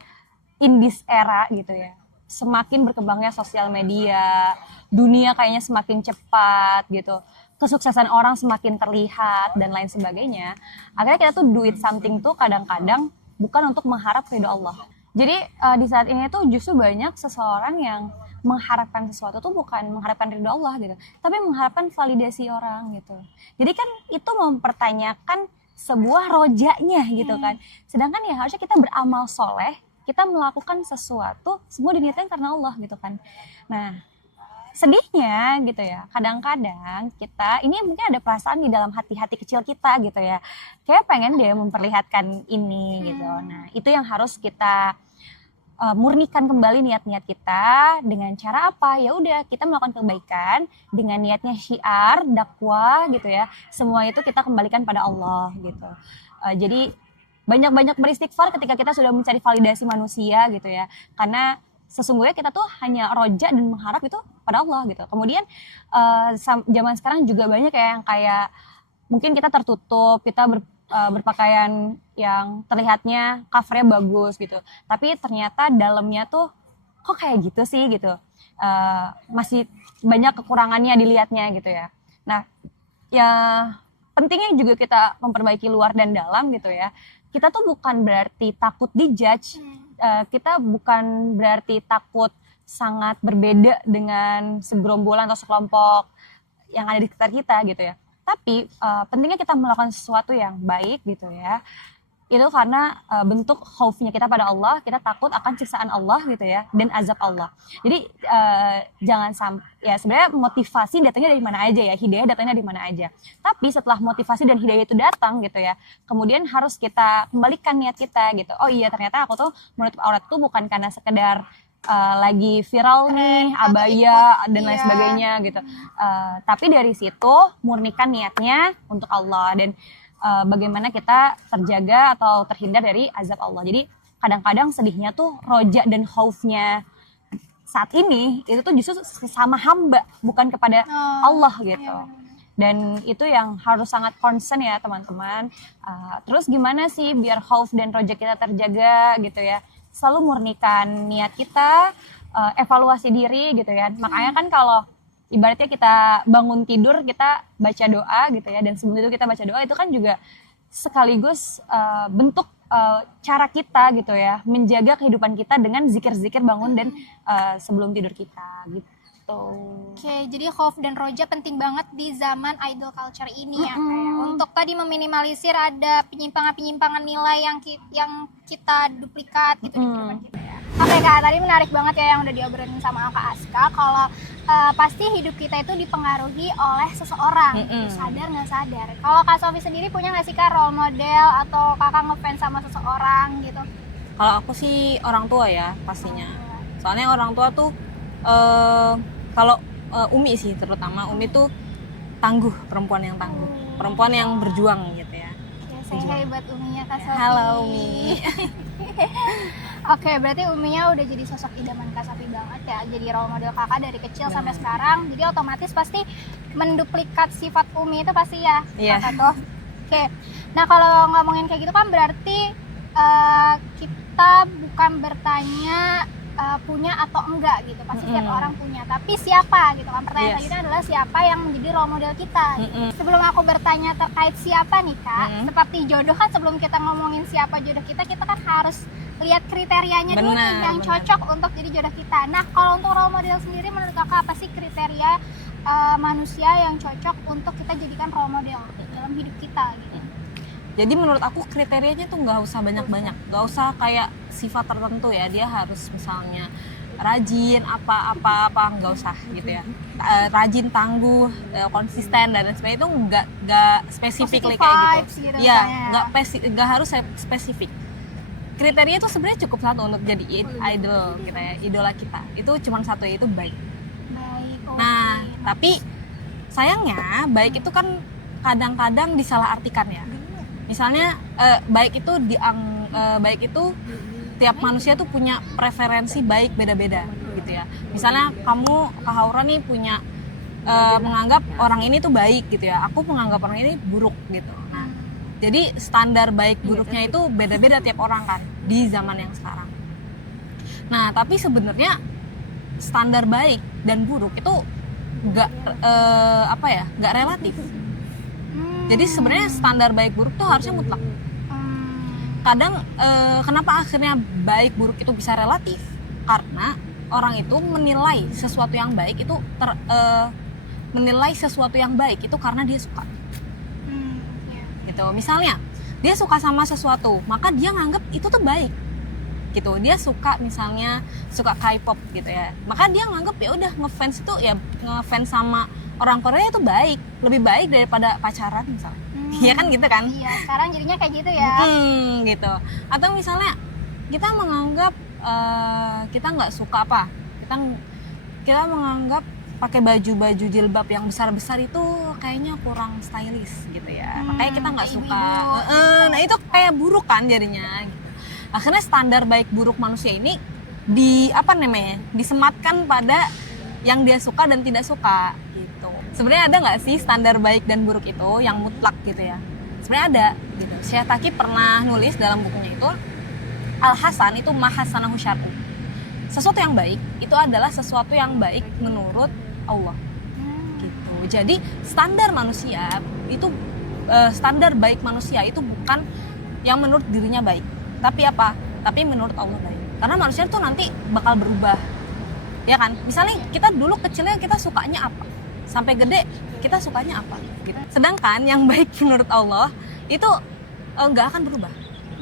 in this era gitu ya, semakin berkembangnya sosial media, dunia kayaknya semakin cepat gitu, kesuksesan orang semakin terlihat dan lain sebagainya. Akhirnya kita tuh do it something tuh kadang-kadang bukan untuk mengharap ridho Allah. Jadi di saat ini tuh justru banyak seseorang yang mengharapkan sesuatu tuh bukan mengharapkan ridho Allah gitu, tapi mengharapkan validasi orang gitu. Jadi kan itu mempertanyakan sebuah rojanya gitu kan. Sedangkan ya harusnya kita beramal soleh, kita melakukan sesuatu semua diniatkan karena Allah gitu kan. Nah, sedihnya gitu ya, kadang-kadang kita ini mungkin ada perasaan di dalam hati-hati kecil kita gitu ya, kayak pengen dia memperlihatkan ini gitu. Nah, itu yang harus kita murnikan kembali niat-niat kita dengan cara apa? Ya udah, kita melakukan kebaikan dengan niatnya syiar, dakwah gitu ya. Semua itu kita kembalikan pada Allah gitu. Jadi banyak-banyak beristighfar ketika kita sudah mencari validasi manusia gitu ya. Karena sesungguhnya kita tuh hanya roja dan mengharap itu pada Allah gitu. Kemudian zaman sekarang juga banyak ya yang kayak mungkin kita tertutup, kita berpakaian yang terlihatnya covernya bagus gitu, tapi ternyata dalamnya tuh kok kayak gitu sih gitu, masih banyak kekurangannya dilihatnya gitu ya. Nah ya pentingnya juga kita memperbaiki luar dan dalam gitu ya. Kita tuh bukan berarti takut dijudge, kita bukan berarti takut sangat berbeda dengan segerombolan atau sekelompok yang ada di sekitar kita gitu ya. Tapi pentingnya kita melakukan sesuatu yang baik gitu ya. Itu karena bentuk khaufnya kita pada Allah, kita takut akan siksaan Allah gitu ya, dan azab Allah. Jadi jangan sampai, ya sebenarnya motivasi datangnya dari mana aja ya, hidayah datangnya dari mana aja. Tapi setelah motivasi dan hidayah itu datang gitu ya, kemudian harus kita kembalikan niat kita gitu. Oh iya, ternyata aku tuh menutup aurat tuh bukan karena sekedar lagi viral nih, abaya dan lain sebagainya gitu. Tapi dari situ murnikan niatnya untuk Allah dan bagaimana kita terjaga atau terhindar dari azab Allah. Jadi kadang-kadang sedihnya tuh roja dan khaufnya saat ini itu tuh justru sama hamba, bukan kepada Allah gitu. Dan itu yang harus sangat concern ya teman-teman. Terus gimana sih biar khauf dan roja kita terjaga gitu ya? Selalu murnikan niat kita, evaluasi diri gitu ya. Makanya kan kalau ibaratnya kita bangun tidur kita baca doa gitu ya, dan sebelum itu kita baca doa, itu kan juga sekaligus bentuk cara kita gitu ya menjaga kehidupan kita dengan zikir-zikir bangun dan sebelum tidur kita gitu. Oke, jadi khauf dan roja penting banget di zaman idol culture ini ya, kayak untuk tadi meminimalisir ada penyimpangan-penyimpangan nilai yang kita duplikat gitu di kehidupan kita ya. Oke Kak, tadi menarik banget ya yang udah diobrolin sama Kak Aska, kalau pasti hidup kita itu dipengaruhi oleh seseorang, sadar nggak sadar. Kalau Kak Sofi sendiri punya nggak sih Kak role model atau Kakak ngefans sama seseorang gitu? Kalau aku sih orang tua ya pastinya. Soalnya orang tua tuh kalau Umi sih terutama, Umi tuh tangguh, perempuan yang tangguh, perempuan yang berjuang gitu ya. Saya hebat Uminya Kak Sofi. Halo Umi. Oke, berarti Uminya udah jadi sosok idaman Kak Sofi banget ya, jadi role model kakak dari kecil sampai sekarang, jadi otomatis pasti menduplikat sifat Umi itu pasti ya kakak tuh. Oke, nah kalau ngomongin kayak gitu kan berarti kita bukan bertanya punya atau enggak gitu, pasti setiap orang punya, tapi siapa gitu kan, pertanyaan selanjutnya adalah siapa yang menjadi role model kita. Sebelum aku bertanya terkait siapa nih Kak, seperti jodoh kan, sebelum kita ngomongin siapa jodoh kita kan harus lihat kriterianya dulu nih yang cocok untuk jadi jodoh kita. Nah kalau untuk role model sendiri menurut Kakak apa sih kriteria manusia yang cocok untuk kita jadikan role model dalam hidup kita gitu? Jadi menurut aku kriterianya tuh nggak usah banyak-banyak, nggak usah kayak sifat tertentu ya, dia harus misalnya rajin apa nggak usah gitu ya. Rajin, tangguh, konsisten dan lain sebagainya itu nggak spesifik Positive kayak vibes gitu. gitu Iya, misalnya. nggak harus spesifik. Kriteria itu sebenarnya cukup satu untuk jadi idol kita ya, idola kita. Itu cuma satu, yaitu baik. Baik. Nah, tapi sayangnya baik itu kan kadang-kadang disalahartikan ya. Misalnya baik itu baik itu tiap manusia tuh punya preferensi baik beda-beda gitu ya. Misalnya kamu Kak Haura nih punya menganggap orang ini tuh baik gitu ya. Aku menganggap orang ini buruk gitu. Nah, jadi standar baik buruknya itu beda-beda tiap orang kan di zaman yang sekarang. Nah, tapi sebenarnya standar baik dan buruk itu nggak nggak relatif. Jadi sebenarnya standar baik buruk tuh harusnya mutlak. Kadang kenapa akhirnya baik buruk itu bisa relatif? Karena orang itu menilai sesuatu yang baik itu karena dia suka. Gitu. Misalnya dia suka sama sesuatu, maka dia nganggap itu tuh baik. Gitu. Dia suka misalnya suka K-pop gitu ya. Maka dia nganggap ya udah ngefans itu ya ngefans sama orang Korea itu baik, lebih baik daripada pacaran misalnya. Iya kan gitu kan? Iya, sekarang jadinya kayak gitu ya. Gitu. Atau misalnya kita menganggap kita nggak suka apa? Kita menganggap pakai baju jilbab yang besar-besar itu kayaknya kurang stylish gitu ya. Makanya kita nggak suka. Nah, itu kayak buruk kan jadinya gitu. Akhirnya standar baik buruk manusia ini disematkan pada yang dia suka dan tidak suka gitu. Sebenarnya ada nggak sih standar baik dan buruk itu yang mutlak gitu ya? Sebenarnya ada gitu. Syekh Taki pernah nulis dalam bukunya itu, Al-Hasan itu mahasanahu syar'u. Sesuatu yang baik itu adalah sesuatu yang baik menurut Allah. Gitu. Jadi standar baik manusia itu bukan yang menurut dirinya baik, tapi apa? Tapi menurut Allah baik. Karena manusia tuh nanti bakal berubah. Ya kan? Misalnya kita dulu kecilnya kita sukanya apa? Sampai gede kita sukanya apa? Gitu. Sedangkan yang baik menurut Allah itu nggak akan berubah.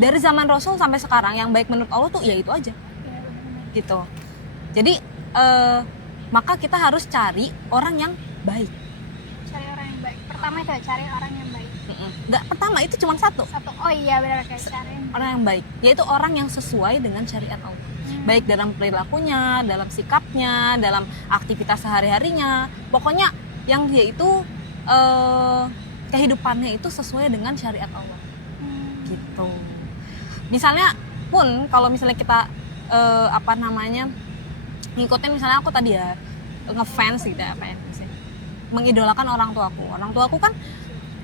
Dari zaman Rasul sampai sekarang yang baik menurut Allah tuh ya itu aja. Gitu. Jadi maka kita harus cari orang yang baik. Cari orang yang baik. Pertama itu cari orang yang baik. Nggak, pertama itu cuma satu. Oh iya benar, kayak cari Orang yang baik, yaitu orang yang sesuai dengan syariat Allah. Baik dalam perilakunya, dalam sikapnya, dalam aktivitas sehari-harinya. Pokoknya yang dia itu kehidupannya itu sesuai dengan syariat Allah. Gitu. Misalnya pun kalau misalnya kita ngikutin, misalnya aku tadi ya ngefans gitu ya, mengidolakan orang tuaku kan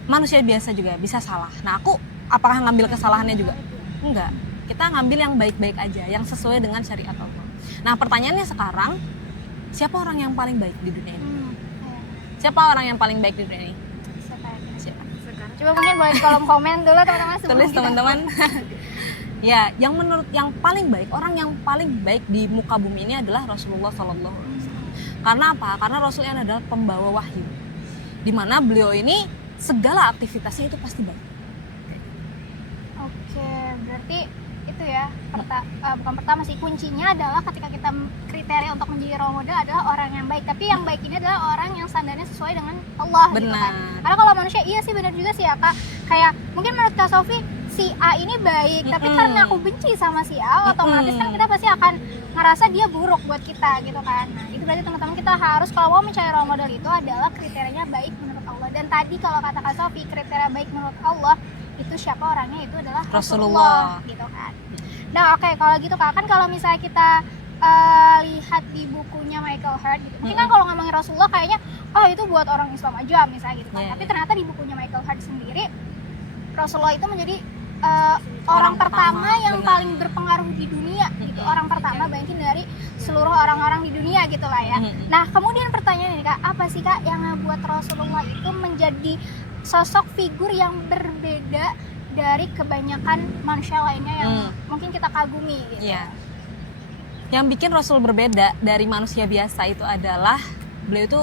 manusia biasa juga bisa salah. Nah, aku apakah ngambil kesalahannya juga? Enggak. Kita ngambil yang baik-baik aja, yang sesuai dengan syariat Allah. Nah, pertanyaannya sekarang, siapa orang yang paling baik di dunia ini? Siapa orang yang paling baik di dunia ini? Siapa? Coba mungkin boleh di kolom komen dulu teman-teman. Tulis teman-teman. Ya, yang paling baik, orang yang paling baik di muka bumi ini adalah Rasulullah SAW. Karena apa? Karena Rasulnya adalah pembawa wahyu. Dimana beliau ini segala aktivitasnya itu pasti baik. Oke, berarti itu ya bukan pertama sih, kuncinya adalah ketika kita kriteria untuk menjadi role model adalah orang yang baik. Tapi yang baik ini adalah orang yang standarnya sesuai dengan Allah. Benar. Gitu kan. Karena kalau manusia iya sih benar juga sih ya Kak. Kayak mungkin menurut Kak Sofi si A ini baik, tapi karena aku benci sama si A, otomatis kan kita pasti akan ngerasa dia buruk buat kita gitu kan. Nah, itu berarti teman-teman kita harus kalau mau mencari role model itu adalah kriterianya baik menurut Allah. Dan tadi kalau kata Kak Sofi, kriteria baik menurut Allah itu siapa orangnya, itu adalah Rasulullah gitu kan. Nah, oke, kalau gitu Kak, kan kalau misalnya kita lihat di bukunya Michael Hart gitu. Mungkin kan kalau ngomongin Rasulullah kayaknya itu buat orang Islam aja misalnya gitu kan. Tapi ternyata di bukunya Michael Hart sendiri Rasulullah itu menjadi orang pertama yang paling berpengaruh di dunia gitu. Orang pertama bayangin dari seluruh orang-orang di dunia gitu lah ya. Nah, kemudian pertanyaan ini Kak, apa sih Kak yang ngebuat Rasulullah itu menjadi sosok figur yang berbeda dari kebanyakan manusia lainnya yang mungkin kita kagumi gitu. Iya. Yang bikin Rasul berbeda dari manusia biasa itu adalah beliau itu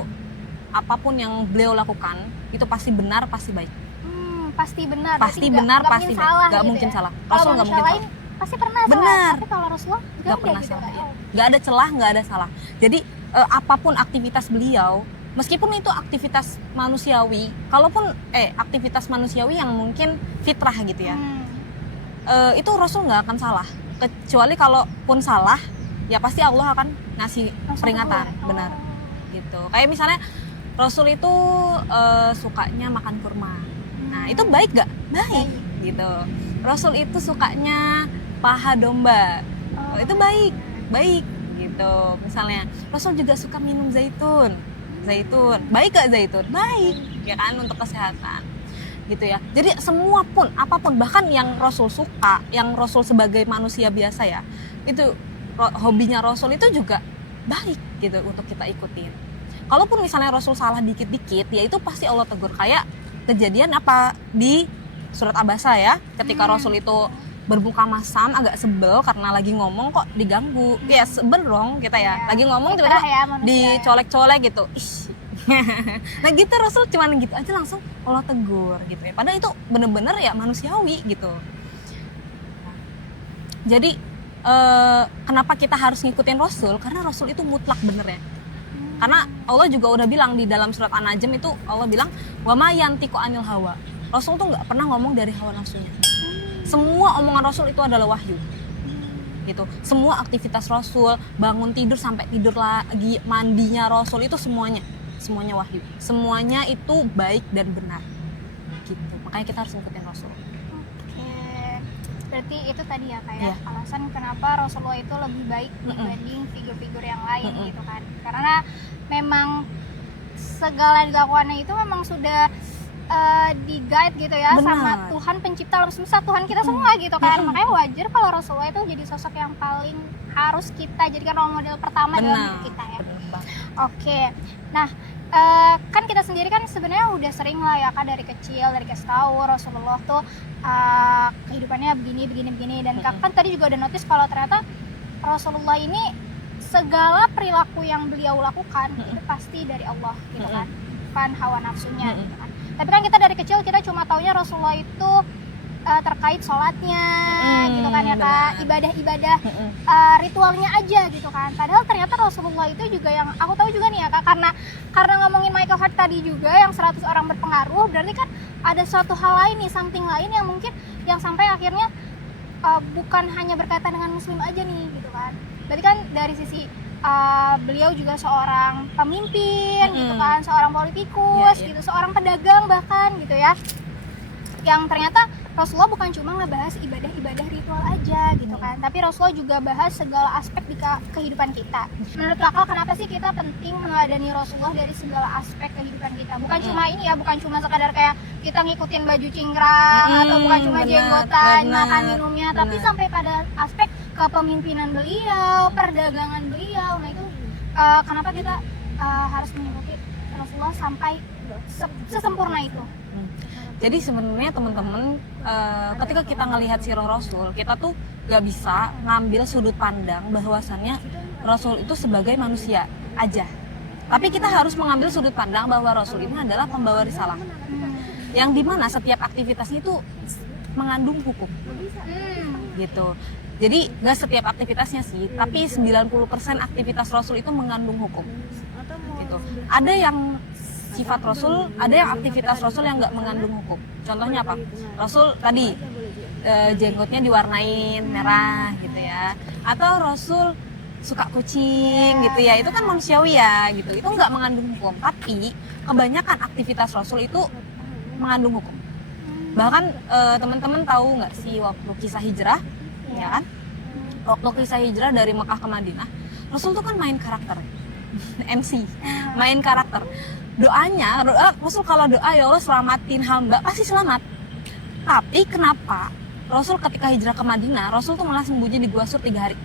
apapun yang beliau lakukan itu pasti benar, pasti baik. pasti benar. Berarti Pasti benar, nggak pasti mungkin benar. salah Nggak gitu mungkin ya. salah. Kalau Rasul nggak manusia mungkin lain pasti pernah salah. Benar. Tapi kalau Rasulullah nggak nggak ada pernah gitu salah kan. ya. Nggak ada celah, nggak ada salah. Jadi apapun aktivitas beliau, meskipun itu aktivitas manusiawi, kalaupun aktivitas manusiawi yang mungkin fitrah gitu ya, itu Rasul nggak akan salah. Kecuali kalaupun salah, ya pasti Allah akan ngasih Langsung peringatan, tegur. benar. Gitu. Kayak misalnya Rasul itu sukanya makan kurma. Nah, itu baik gak? Baik. Gitu. Rasul itu sukanya paha domba. Oh, itu baik. Baik gitu. Misalnya Rasul juga suka minum zaitun. Zaitun. Baik gak zaitun? Baik. Ya kan, untuk kesehatan. Gitu ya. Jadi semua pun, apapun, bahkan yang Rasul suka, yang Rasul sebagai manusia biasa ya, itu hobinya Rasul itu juga baik gitu untuk kita ikutin. Kalaupun misalnya Rasul salah dikit-dikit, ya itu pasti Allah tegur. Kayak kejadian apa di surat Abasa ya, ketika Rasul itu bermuka masam, agak sebel karena lagi ngomong kok diganggu. Ya sebel dong kita ya, lagi ngomong Fitrah tiba-tiba ya, manusia dicolek-colek gitu. Ish. Nah gitu Rasul cuman gitu aja langsung Allah tegur gitu ya. Padahal itu bener-bener ya manusiawi gitu. Nah, jadi kenapa kita harus ngikutin Rasul? Karena Rasul itu mutlak bener ya. Karena Allah juga udah bilang di dalam surat An-Najm itu, Allah bilang wa ma yantiqu anil hawa. Rasul tuh nggak pernah ngomong dari hawa nafsunya. Semua omongan Rasul itu adalah wahyu. Gitu. Semua aktivitas Rasul, bangun tidur sampai tidur lagi, mandinya Rasul itu semuanya wahyu. Semuanya itu baik dan benar. Gitu. Makanya kita harus ngikutin Rasul. Berarti itu tadi ya kayak Iya. alasan kenapa Rasulullah itu lebih baik dibanding figur-figur yang lain gitu kan. Karena memang segala dilakukannya itu memang sudah di-guide gitu ya. Benar. Sama Tuhan pencipta alam semesta, Tuhan kita semua gitu kan. Makanya wajar kalau Rasulullah itu jadi sosok yang paling harus kita jadikan role model pertama dalam hidup kita ya. Benar banget. Oke, nah kan kita sendiri kan sebenarnya udah sering lah ya Kak dari kecil, dari kasih tahu Rasulullah tuh kehidupannya begini dan Kak kan tadi juga udah notice kalau ternyata Rasulullah ini segala perilaku yang beliau lakukan itu pasti dari Allah gitu kan, bukan hawa nafsunya gitu kan. Tapi kan kita dari kecil kita cuma taunya Rasulullah itu terkait sholatnya gitu kan ya Kak, ibadah-ibadah ritualnya aja gitu kan. Padahal ternyata Rasulullah itu juga yang aku tahu juga nih ya Kak, karena ngomongin Michael Hart tadi juga yang 100 orang berpengaruh, berarti kan ada suatu hal lain nih, something lain yang mungkin yang sampai akhirnya bukan hanya berkaitan dengan muslim aja nih gitu kan. Berarti kan dari sisi beliau juga seorang pemimpin gitu kan, seorang politikus gitu, seorang pedagang bahkan gitu ya, yang ternyata Rasulullah bukan cuma ngebahas ibadah-ibadah ritual aja gitu kan, tapi Rasulullah juga bahas segala aspek di kehidupan kita. Menurut Kakak kenapa sih kita penting meneladani Rasulullah dari segala aspek kehidupan kita? Bukan cuma ini ya, bukan cuma sekadar kayak kita ngikutin baju cingkrang atau bukan cuma jenggotan, makan minumnya, tapi sampai pada aspek kepemimpinan beliau, perdagangan beliau. Nah itu kenapa kita harus mengikuti Rasulullah sampai sesempurna itu? Jadi sebenarnya teman-teman, ketika kita ngelihat sirah Rasul, kita tuh gak bisa ngambil sudut pandang bahwasannya Rasul itu sebagai manusia aja. Tapi kita harus mengambil sudut pandang bahwa Rasul ini adalah pembawa risalah, yang dimana setiap aktivitasnya itu mengandung hukum, gitu. Jadi gak setiap aktivitasnya sih, tapi 90% aktivitas Rasul itu mengandung hukum, gitu. Ada yang sifat Rasul, ada yang aktivitas Rasul yang nggak mengandung hukum. Contohnya apa? Rasul tadi jenggotnya diwarnain merah gitu ya, atau Rasul suka kucing gitu ya, itu kan manusiawi ya gitu, itu nggak mengandung hukum. Tapi kebanyakan aktivitas Rasul itu mengandung hukum. Bahkan teman-teman tahu nggak sih waktu kisah hijrah, ya kan? Waktu kisah hijrah dari Mekah ke Madinah, Rasul tuh kan main karakter, MC, main karakter. Doanya, Rasul kalau doa ya Allah selamatin hamba, pasti selamat. Tapi kenapa Rasul ketika hijrah ke Madinah, Rasul tuh malah sembunyi di gua Sur 3 hari?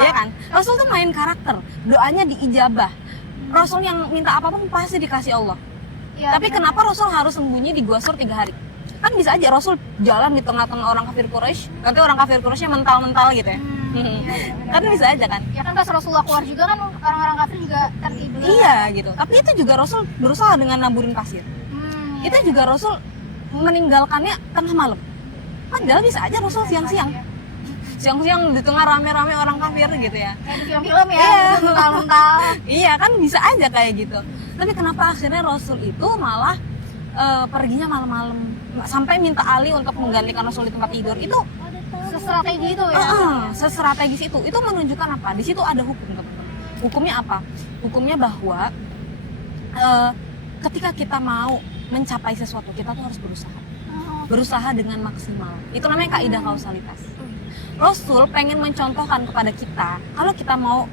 Iya kan? Rasul tuh main karakter, doanya diijabah. Rasul yang minta apapun pasti dikasih Allah. Tapi kenapa Rasul harus sembunyi di gua Sur 3 hari? Kan Kan bisa aja Rasul jalan di tengah-tengah orang kafir Quraisy, nanti orang kafir Quraisynya mental-mental gitu ya. Kan bisa aja kan. Ya kan pas Rasulullah keluar juga kan orang-orang kafir juga tertidur. Iya gitu. Tapi itu juga Rasul berusaha dengan naburin pasir. Iya. Itu juga Rasul meninggalkannya tengah malam. Padahal bisa aja Rasul siang-siang. Siang-siang di tengah rame-rame orang kafir gitu ya. Kayak di film-film ya, Iya. gitu, mental-mental. Iya kan bisa aja kayak gitu. Tapi kenapa akhirnya Rasul itu malah perginya malam-malam sampai minta Ali untuk menggantikan Rasul di tempat tidur itu Strategi itu ya. sestrategis itu menunjukkan apa? Di situ ada hukum, teman-teman. Hukumnya apa? Hukumnya bahwa ketika kita mau mencapai sesuatu kita tuh harus berusaha dengan maksimal. Itu namanya kaidah kausalitas. Rasul pengen mencontohkan kepada kita kalau kita mau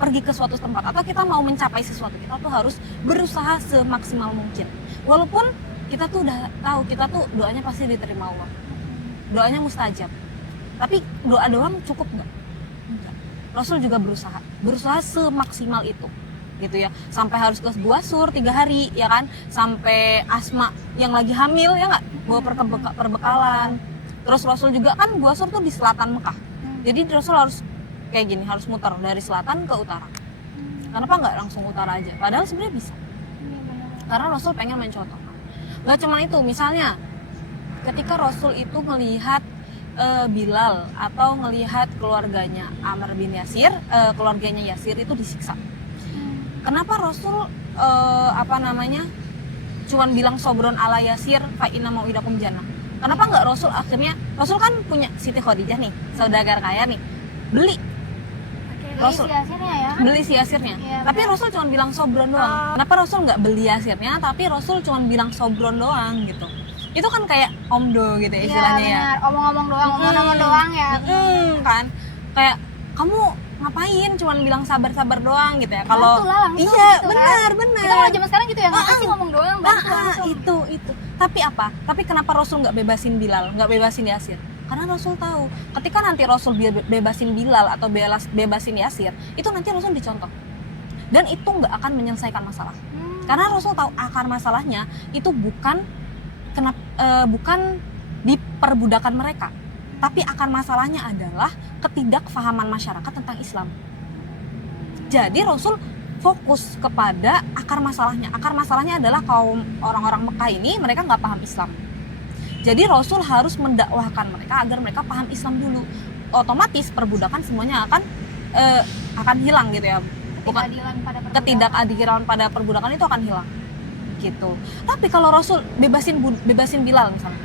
pergi ke suatu tempat atau kita mau mencapai sesuatu, kita tuh harus berusaha semaksimal mungkin. Walaupun kita tuh udah tahu kita tuh doanya pasti diterima Allah, doanya mustajab, tapi doa doang cukup nggak? Enggak. Rasul juga berusaha semaksimal itu, gitu ya. Sampai harus ke Gua Sur 3 hari, ya kan? Sampai Asma yang lagi hamil ya nggak, bawa perbekalan. Terus Rasul juga kan Gua Sur tuh di selatan Mekah, jadi Rasul harus kayak gini, harus muter dari selatan ke utara. Kenapa nggak langsung utara aja? Padahal sebenarnya bisa. Karena Rasul pengen mencontohkan. Gak cuma itu, misalnya ketika Rasul itu melihat Bilal atau melihat keluarganya Amr bin Yasir, keluarganya Yasir itu disiksa. Kenapa Rasul cuman bilang sobron ala Yasir fa inna mau'idakum jannah? Kenapa nggak Rasul kan punya Siti Khadijah nih, saudagar kaya nih, beli Rasul beli si Yasirnya, Iya, tapi Rasul cuma bilang sobron doang. Kenapa Rasul nggak beli Yasirnya, tapi Rasul cuma bilang sobron doang gitu? Itu kan kayak omdo gitu ya istilahnya ya. Benar. Omong-omong doang, omong-omong doang ya. Kan kayak kamu ngapain cuma bilang sabar-sabar doang gitu ya? Kalau Bantulah langsung iya gitu benar. Kita kalau zaman sekarang gitu ya, nggak sih ngomong doang, bantu langsung. Itu. Tapi apa? Tapi kenapa Rasul nggak bebasin Bilal, nggak bebasin Yasir? Karena Rasul tahu, ketika nanti Rasul bebasin Bilal atau bebasin Yasir, itu nanti Rasul dicontoh. Dan itu nggak akan menyelesaikan masalah. Karena Rasul tahu akar masalahnya itu bukan di perbudakan mereka, tapi akar masalahnya adalah ketidakfahaman masyarakat tentang Islam. Jadi Rasul fokus kepada akar masalahnya. Akar masalahnya adalah kaum orang-orang Mekah ini mereka nggak paham Islam. Jadi Rasul harus mendakwahkan mereka agar mereka paham Islam dulu. Otomatis perbudakan semuanya akan hilang gitu ya. Bukan ketidakadilan pada perbudakan itu akan hilang. Gitu. Tapi kalau Rasul bebasin Bilal misalnya,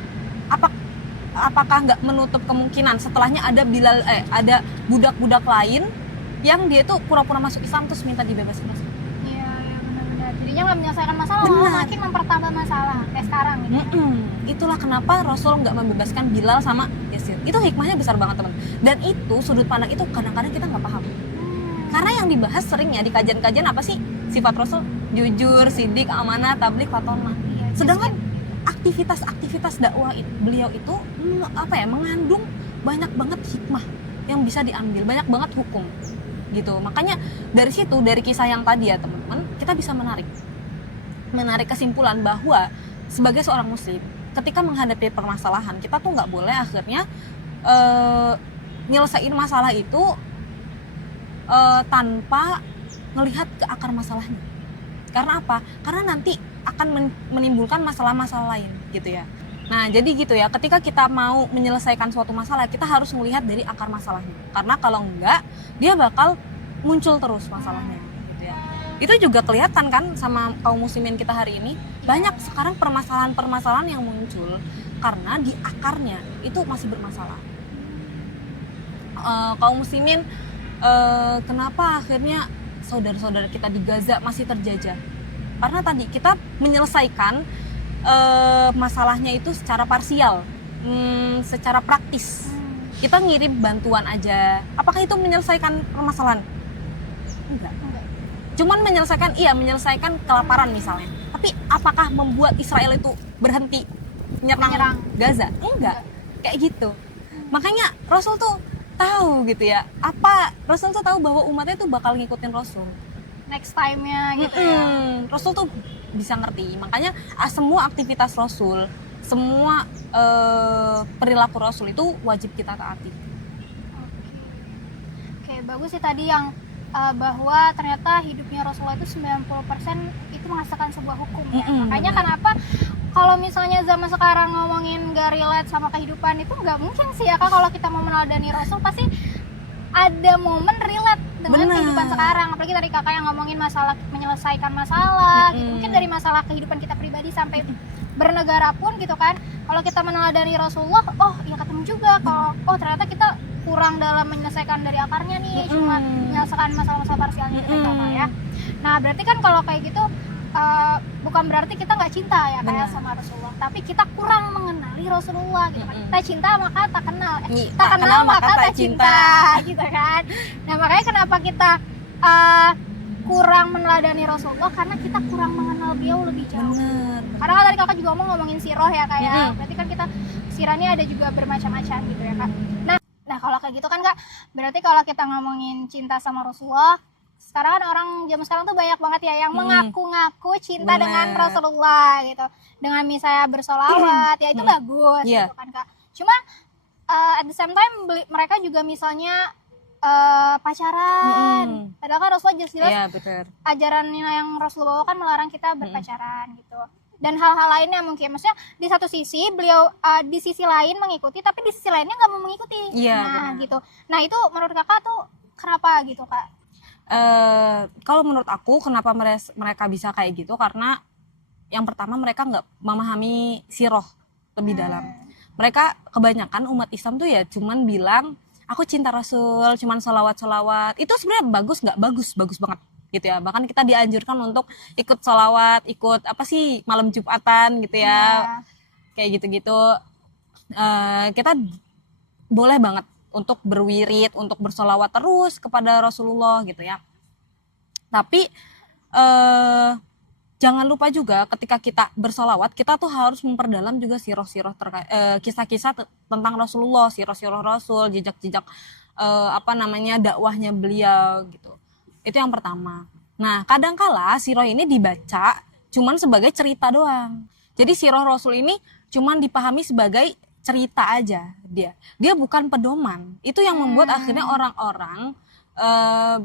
apakah nggak menutup kemungkinan setelahnya ada budak-budak lain yang dia tuh pura-pura masuk Islam terus minta dibebasin Rasul? Iya benar-benar. Jadinya nggak menyelesaikan masalah, malah makin mempertambah masalah kayak sekarang gitu. Itulah kenapa Rasul nggak membebaskan Bilal sama Yasir. Itu hikmahnya besar banget teman. Dan itu sudut pandang itu kadang-kadang kita nggak paham. Karena yang dibahas sering ya di kajian-kajian apa sih sifat Rasul? Jujur, sidik, amanah, tabligh, fatonah. Sedangkan aktivitas dakwah beliau itu mengandung banyak banget hikmah yang bisa diambil, banyak banget hukum gitu. Makanya dari situ, dari kisah yang tadi ya teman-teman, kita bisa menarik kesimpulan bahwa sebagai seorang muslim ketika menghadapi permasalahan, kita tuh nggak boleh akhirnya nyelesain masalah itu tanpa melihat ke akar masalahnya. Karena apa? Karena nanti akan menimbulkan masalah-masalah lain gitu ya. Nah jadi gitu ya, ketika kita mau menyelesaikan suatu masalah, kita harus melihat dari akar masalahnya. Karena kalau enggak, dia bakal muncul terus masalahnya gitu ya. Itu juga kelihatan kan sama kaum muslimin kita hari ini. Banyak sekarang permasalahan-permasalahan yang muncul karena di akarnya itu masih bermasalah. Kaum muslimin kenapa akhirnya saudara-saudara kita di Gaza masih terjajah? Karena tadi kita menyelesaikan masalahnya itu secara parsial, secara praktis. Kita ngirim bantuan aja. Apakah itu menyelesaikan permasalahan? Enggak. Cuman menyelesaikan kelaparan misalnya. Tapi apakah membuat Israel itu berhenti menyerang Gaza? Enggak. Kayak gitu. Makanya Rasul tuh tahu gitu ya. Rasul tuh tahu bahwa umatnya tuh bakal ngikutin Rasul. Next time-nya gitu ya. Rasul tuh bisa ngerti. Makanya semua aktivitas Rasul semua perilaku Rasul itu wajib kita taati. Oke, bagus sih tadi yang bahwa ternyata hidupnya Rasulullah itu 90% itu menghasilkan sebuah hukum ya. Makanya kenapa kalau misalnya zaman sekarang ngomongin gak relate sama kehidupan itu nggak mungkin sih ya Kak, kalau kita mau meneladani Rasul pasti ada momen relate dengan kehidupan sekarang. Apalagi tadi Kakak yang ngomongin masalah menyelesaikan masalah, gitu. Mungkin dari masalah kehidupan kita pribadi sampai bernegara pun gitu kan. Kalau kita meneladani Rasulullah, oh ya ketemu juga kalau oh ternyata kita kurang dalam menyelesaikan dari akarnya nih, cuma menyelesaikan masalah-masalah parsialnya gitu Kak ya. Nah, berarti kan kalau kayak gitu bukan berarti kita nggak cinta ya kayak sama Rasulullah, tapi kita kurang mengenali Rasulullah gitu kan. Kita cinta maka tak kenal, tak kenal maka tak cinta gitu kan. Nah, makanya kenapa kita kurang meneladani Rasulullah karena kita kurang mengenal beliau lebih jauh. Karena kan tadi Kakak juga ngomongin siroh ya kayak, berarti kan kita sirahnya ada juga bermacam-macam gitu ya Kak. Nah kalau kayak gitu kan Kak, berarti kalau kita ngomongin cinta sama Rasulullah, sekarang kan orang zaman sekarang tuh banyak banget ya yang mengaku-ngaku cinta dengan Rasulullah gitu, dengan misalnya bersolawat ya itu bagus gitu kan Kak. Cuma at the same time mereka juga misalnya pacaran, padahal kan Rasulullah jelas-jelas ajaran yang Rasulullah bawa kan melarang kita berpacaran gitu. Dan hal-hal lainnya mungkin, maksudnya di satu sisi beliau di sisi lain mengikuti, tapi di sisi lainnya nggak mau mengikuti. Gitu. Nah itu menurut Kakak tuh kenapa gitu Kak? Kalau menurut aku kenapa mereka bisa kayak gitu, karena yang pertama mereka nggak memahami siroh lebih dalam. Mereka kebanyakan umat Islam tuh ya cuman bilang aku cinta Rasul, cuman sholawat. Itu sebenarnya bagus nggak? Bagus banget gitu ya. Bahkan kita dianjurkan untuk ikut sholawat, ikut apa sih malam Jumatan gitu ya, kayak gitu-gitu. Kita boleh banget untuk berwirid, untuk bersolawat terus kepada Rasulullah gitu ya. Tapi jangan lupa juga ketika kita bersolawat, kita tuh harus memperdalam juga siroh-siroh terkait kisah-kisah tentang Rasulullah, siroh-siroh Rasul, jejak-jejak dakwahnya beliau gitu. Itu yang pertama. Nah, kadangkala siroh ini dibaca cuman sebagai cerita doang. Jadi siroh Rasul ini cuman dipahami sebagai cerita aja dia. Dia bukan pedoman. Itu yang membuat akhirnya orang-orang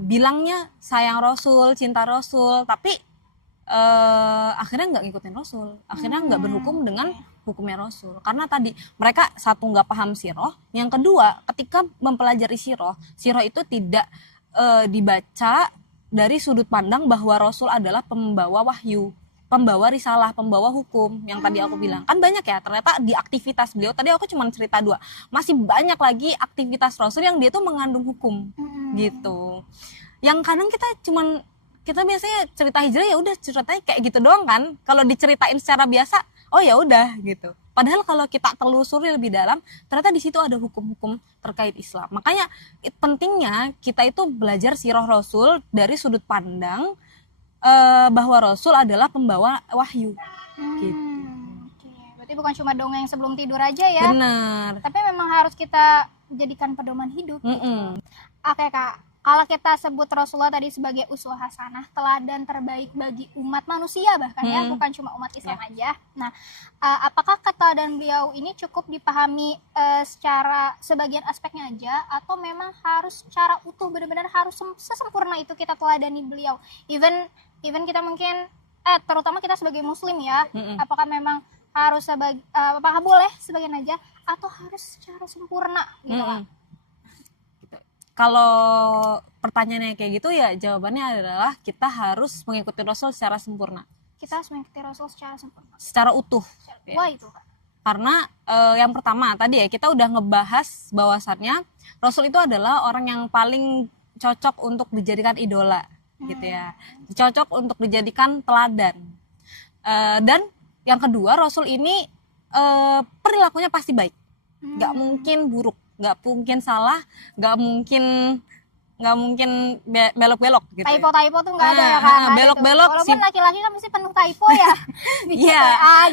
bilangnya sayang Rasul, cinta Rasul, tapi akhirnya nggak ngikutin Rasul. Akhirnya nggak berhukum dengan hukumnya Rasul. Karena tadi mereka satu nggak paham siroh, yang kedua ketika mempelajari siroh itu tidak dibaca dari sudut pandang bahwa Rasul adalah pembawa wahyu, pembawa risalah, pembawa hukum yang tadi aku bilang. Kan banyak ya ternyata di aktivitas beliau, tadi aku cuma cerita 2, masih banyak lagi aktivitas Rasul yang dia tuh mengandung hukum gitu. Yang kadang kita biasanya cerita hijrah ya udah ceritanya kayak gitu doang kan. Kalau diceritain secara biasa, oh ya udah gitu. Padahal kalau kita telusuri lebih dalam, ternyata di situ ada hukum-hukum terkait Islam. Makanya pentingnya kita itu belajar sirah Rasul dari sudut pandang bahwa Rasul adalah pembawa wahyu. Gitu. Berarti bukan cuma dongeng sebelum tidur aja ya? Benar. Tapi memang harus kita jadikan pedoman hidup. Oke Kak, kalau kita sebut Rasulullah tadi sebagai uswah hasanah, teladan terbaik bagi umat manusia bahkan ya, bukan cuma umat Islam aja. Nah, apakah keteladanan beliau ini cukup dipahami secara sebagian aspeknya aja, atau memang harus secara utuh benar-benar harus sesempurna itu kita teladani beliau? Even kita mungkin terutama kita sebagai muslim ya, apakah memang harus apakah boleh sebagian aja atau harus secara sempurna gitu Kak? Kalau pertanyaannya kayak gitu ya jawabannya adalah kita harus mengikuti Rasul secara sempurna. Kita harus mengikuti Rasul secara sempurna. Secara utuh. Wah itu Kak. Karena yang pertama tadi ya kita udah ngebahas bahwasannya Rasul itu adalah orang yang paling cocok untuk dijadikan idola gitu ya. Cocok untuk dijadikan teladan. Dan yang kedua Rasul ini perilakunya pasti baik. Gak mungkin buruk. Nggak mungkin salah, nggak mungkin belok-belok gitu. Typo tuh nggak ada ya Kak. Belok-belok walaupun laki-laki kan pasti penuh typo ya. Iya.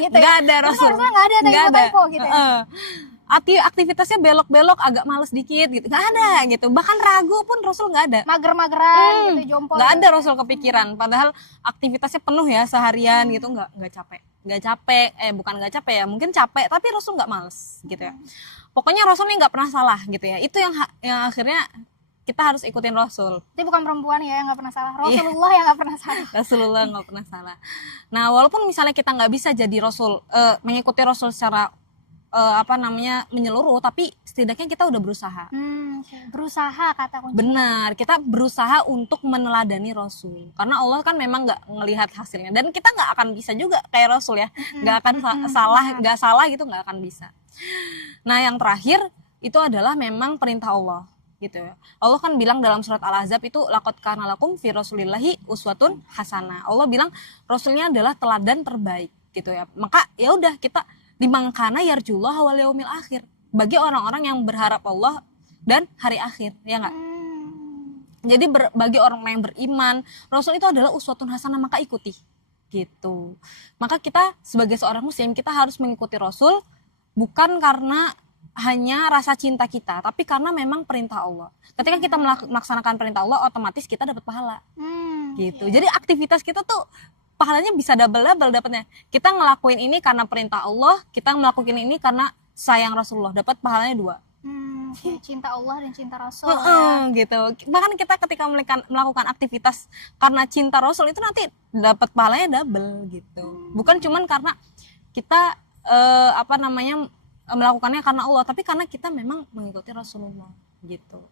Gitu nggak ya. ada Rasul. Nggak ada typo gitu. Aktivitasnya belok-belok agak males dikit gitu, nggak ada gitu. Bahkan ragu pun Rasul nggak ada. Mager-mageran gitu, jompo. Nggak ada Rasul kepikiran. Padahal aktivitasnya penuh ya seharian gitu, nggak capek. nggak capek, bukan nggak capek ya, mungkin capek tapi Rasul nggak males gitu ya. Pokoknya Rasul ini nggak pernah salah gitu ya. Itu yang akhirnya kita harus ikutin Rasul. Itu bukan perempuan ya yang nggak pernah salah, Rasulullah yang nggak pernah salah. Rasulullah nggak pernah salah. Nah, walaupun misalnya kita nggak bisa jadi Rasul, mengikuti Rasul secara menyeluruh, tapi setidaknya kita udah berusaha. Berusaha kata kunci. Benar, kita berusaha untuk meneladani Rasul. Karena Allah kan memang nggak ngelihat hasilnya, dan kita nggak akan bisa juga kayak Rasul ya, nggak akan salah gitu, nggak akan bisa. Nah, yang terakhir itu adalah memang perintah Allah gitu ya. Allah kan bilang dalam surat Al-Ahzab itu laqad kana lakum fi rasulillahi uswatun hasanah. Allah bilang Rasulnya adalah teladan terbaik gitu ya. Maka ya udah, kita dimangkana yarjullah wal yaumil akhir, bagi orang-orang yang berharap Allah dan hari akhir, ya nggak? Jadi bagi orang yang beriman, Rasul itu adalah uswatun hasanah, maka ikuti gitu. Maka kita sebagai seorang muslim, kita harus mengikuti Rasul bukan karena hanya rasa cinta kita, tapi karena memang perintah Allah. Ketika kita melaksanakan perintah Allah, otomatis kita dapat pahala gitu. Jadi aktivitas kita tuh pahalanya bisa double dapatnya. Kita ngelakuin ini karena perintah Allah, kita ngelakuin ini karena sayang Rasulullah, dapat pahalanya 2. Cinta Allah dan cinta Rasul gitu. Bahkan kita ketika melakukan aktivitas karena cinta Rasul itu nanti dapat pahalanya double gitu. Bukan cuman karena kita melakukannya karena Allah, tapi karena kita memang mengikuti Rasulullah gitu.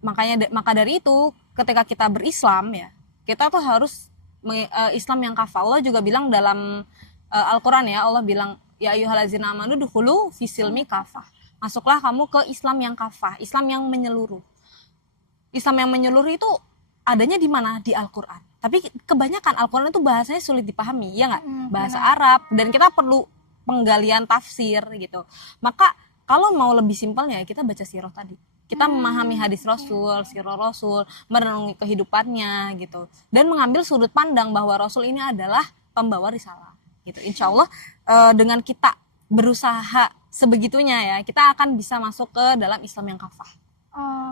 Maka dari itu ketika kita berislam ya, kita tuh harus Islam yang kafah. Allah juga bilang dalam Al-Quran ya, Allah bilang ya ayyuhallazina amanu dukhulu fisilmi kafah. Masuklah kamu ke Islam yang kafah, Islam yang menyeluruh. Islam yang menyeluruh itu adanya di mana? Di Al-Quran. Tapi kebanyakan Al-Quran itu bahasanya sulit dipahami, ya nggak? Bahasa Arab, dan kita perlu penggalian tafsir gitu. Maka kalau mau lebih simpelnya, kita baca sirah tadi. Kita memahami hadis Rasul, sirah Rasul, merenungi kehidupannya gitu, dan mengambil sudut pandang bahwa Rasul ini adalah pembawa risalah gitu. Insya Allah dengan kita berusaha sebegitunya ya, kita akan bisa masuk ke dalam Islam yang kafah.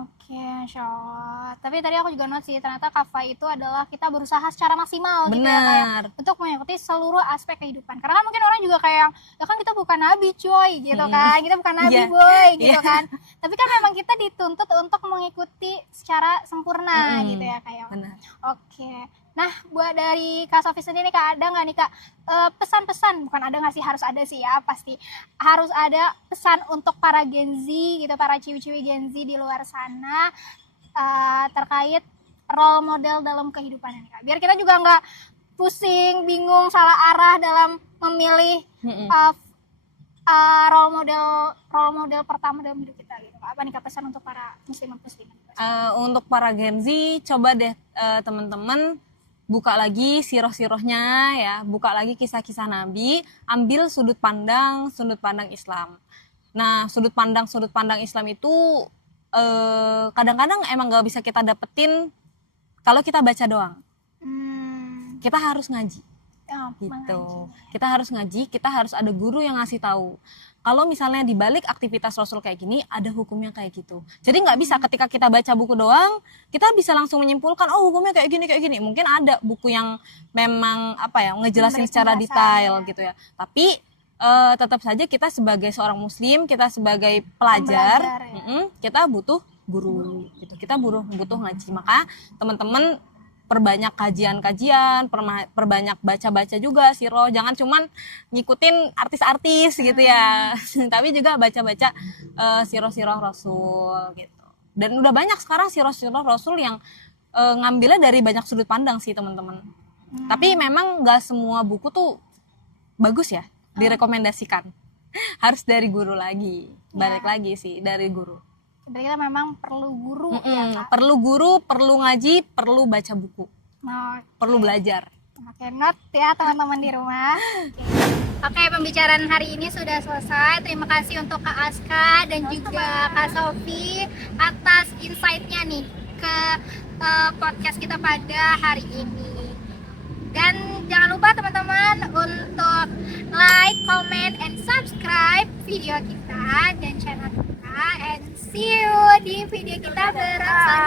Oke, Insya Allah. Tapi tadi aku juga note sih, ternyata kafah itu adalah kita berusaha secara maksimal gitu ya, kayak untuk mengikuti seluruh aspek kehidupan. Karena kan mungkin orang juga kayak, ya kan kita bukan nabi coy gitu kan, kita bukan nabi boy gitu kan. Tapi kan memang kita dituntut untuk mengikuti secara sempurna gitu ya kayak. Oke. Nah, buat dari Kak Sofi sendiri Kak, ada nggak nih Kak pesan-pesan, bukan ada nggak sih, harus ada sih ya, pasti harus ada pesan untuk para Gen Z gitu, para ciwi-ciwi Gen Z di luar sana terkait role model dalam kehidupan ini Kak, biar kita juga nggak pusing, bingung, salah arah dalam memilih role model pertama dalam hidup kita gitu. Apa nih Kak pesan untuk para muslimat? Untuk para Gen Z, coba deh teman-teman buka lagi sirah-sirahnya ya, buka lagi kisah-kisah Nabi, ambil sudut pandang Islam. Nah, sudut pandang Islam itu kadang-kadang emang gak bisa kita dapetin kalau kita baca doang. Kita harus ngaji. Gitu. Kita harus ngaji, kita harus ada guru yang ngasih tahu. Kalau misalnya di balik aktivitas Rasul kayak gini, ada hukumnya kayak gitu. Jadi nggak bisa ketika kita baca buku doang, kita bisa langsung menyimpulkan, oh hukumnya kayak gini. Mungkin ada buku yang memang ngejelasin secara detail gitu ya. Tapi tetap saja kita sebagai seorang Muslim, kita sebagai pelajar, kita butuh guru. Gitu. Kita butuh ngaji. Maka teman-teman perbanyak kajian-kajian, perbanyak baca-baca juga sirah, jangan cuman ngikutin artis-artis gitu ya, tapi juga baca-baca sirah-sirah Rasul gitu. Dan udah banyak sekarang sirah-sirah Rasul yang ngambilnya dari banyak sudut pandang sih teman-teman. Tapi memang nggak semua buku tuh bagus ya, direkomendasikan. Harus dari guru lagi, balik lagi sih dari guru. Berarti kita memang perlu guru ya Kak? Perlu guru, perlu ngaji, perlu baca buku, perlu belajar. Oke, note ya teman-teman di rumah. Oke, pembicaraan hari ini sudah selesai. Terima kasih untuk Kak Aska dan juga Kak Sofi atas insight-nya nih ke podcast kita pada hari ini. Dan jangan lupa teman-teman untuk like, comment, and subscribe video kita dan channel kita. And see you di video kita selanjutnya.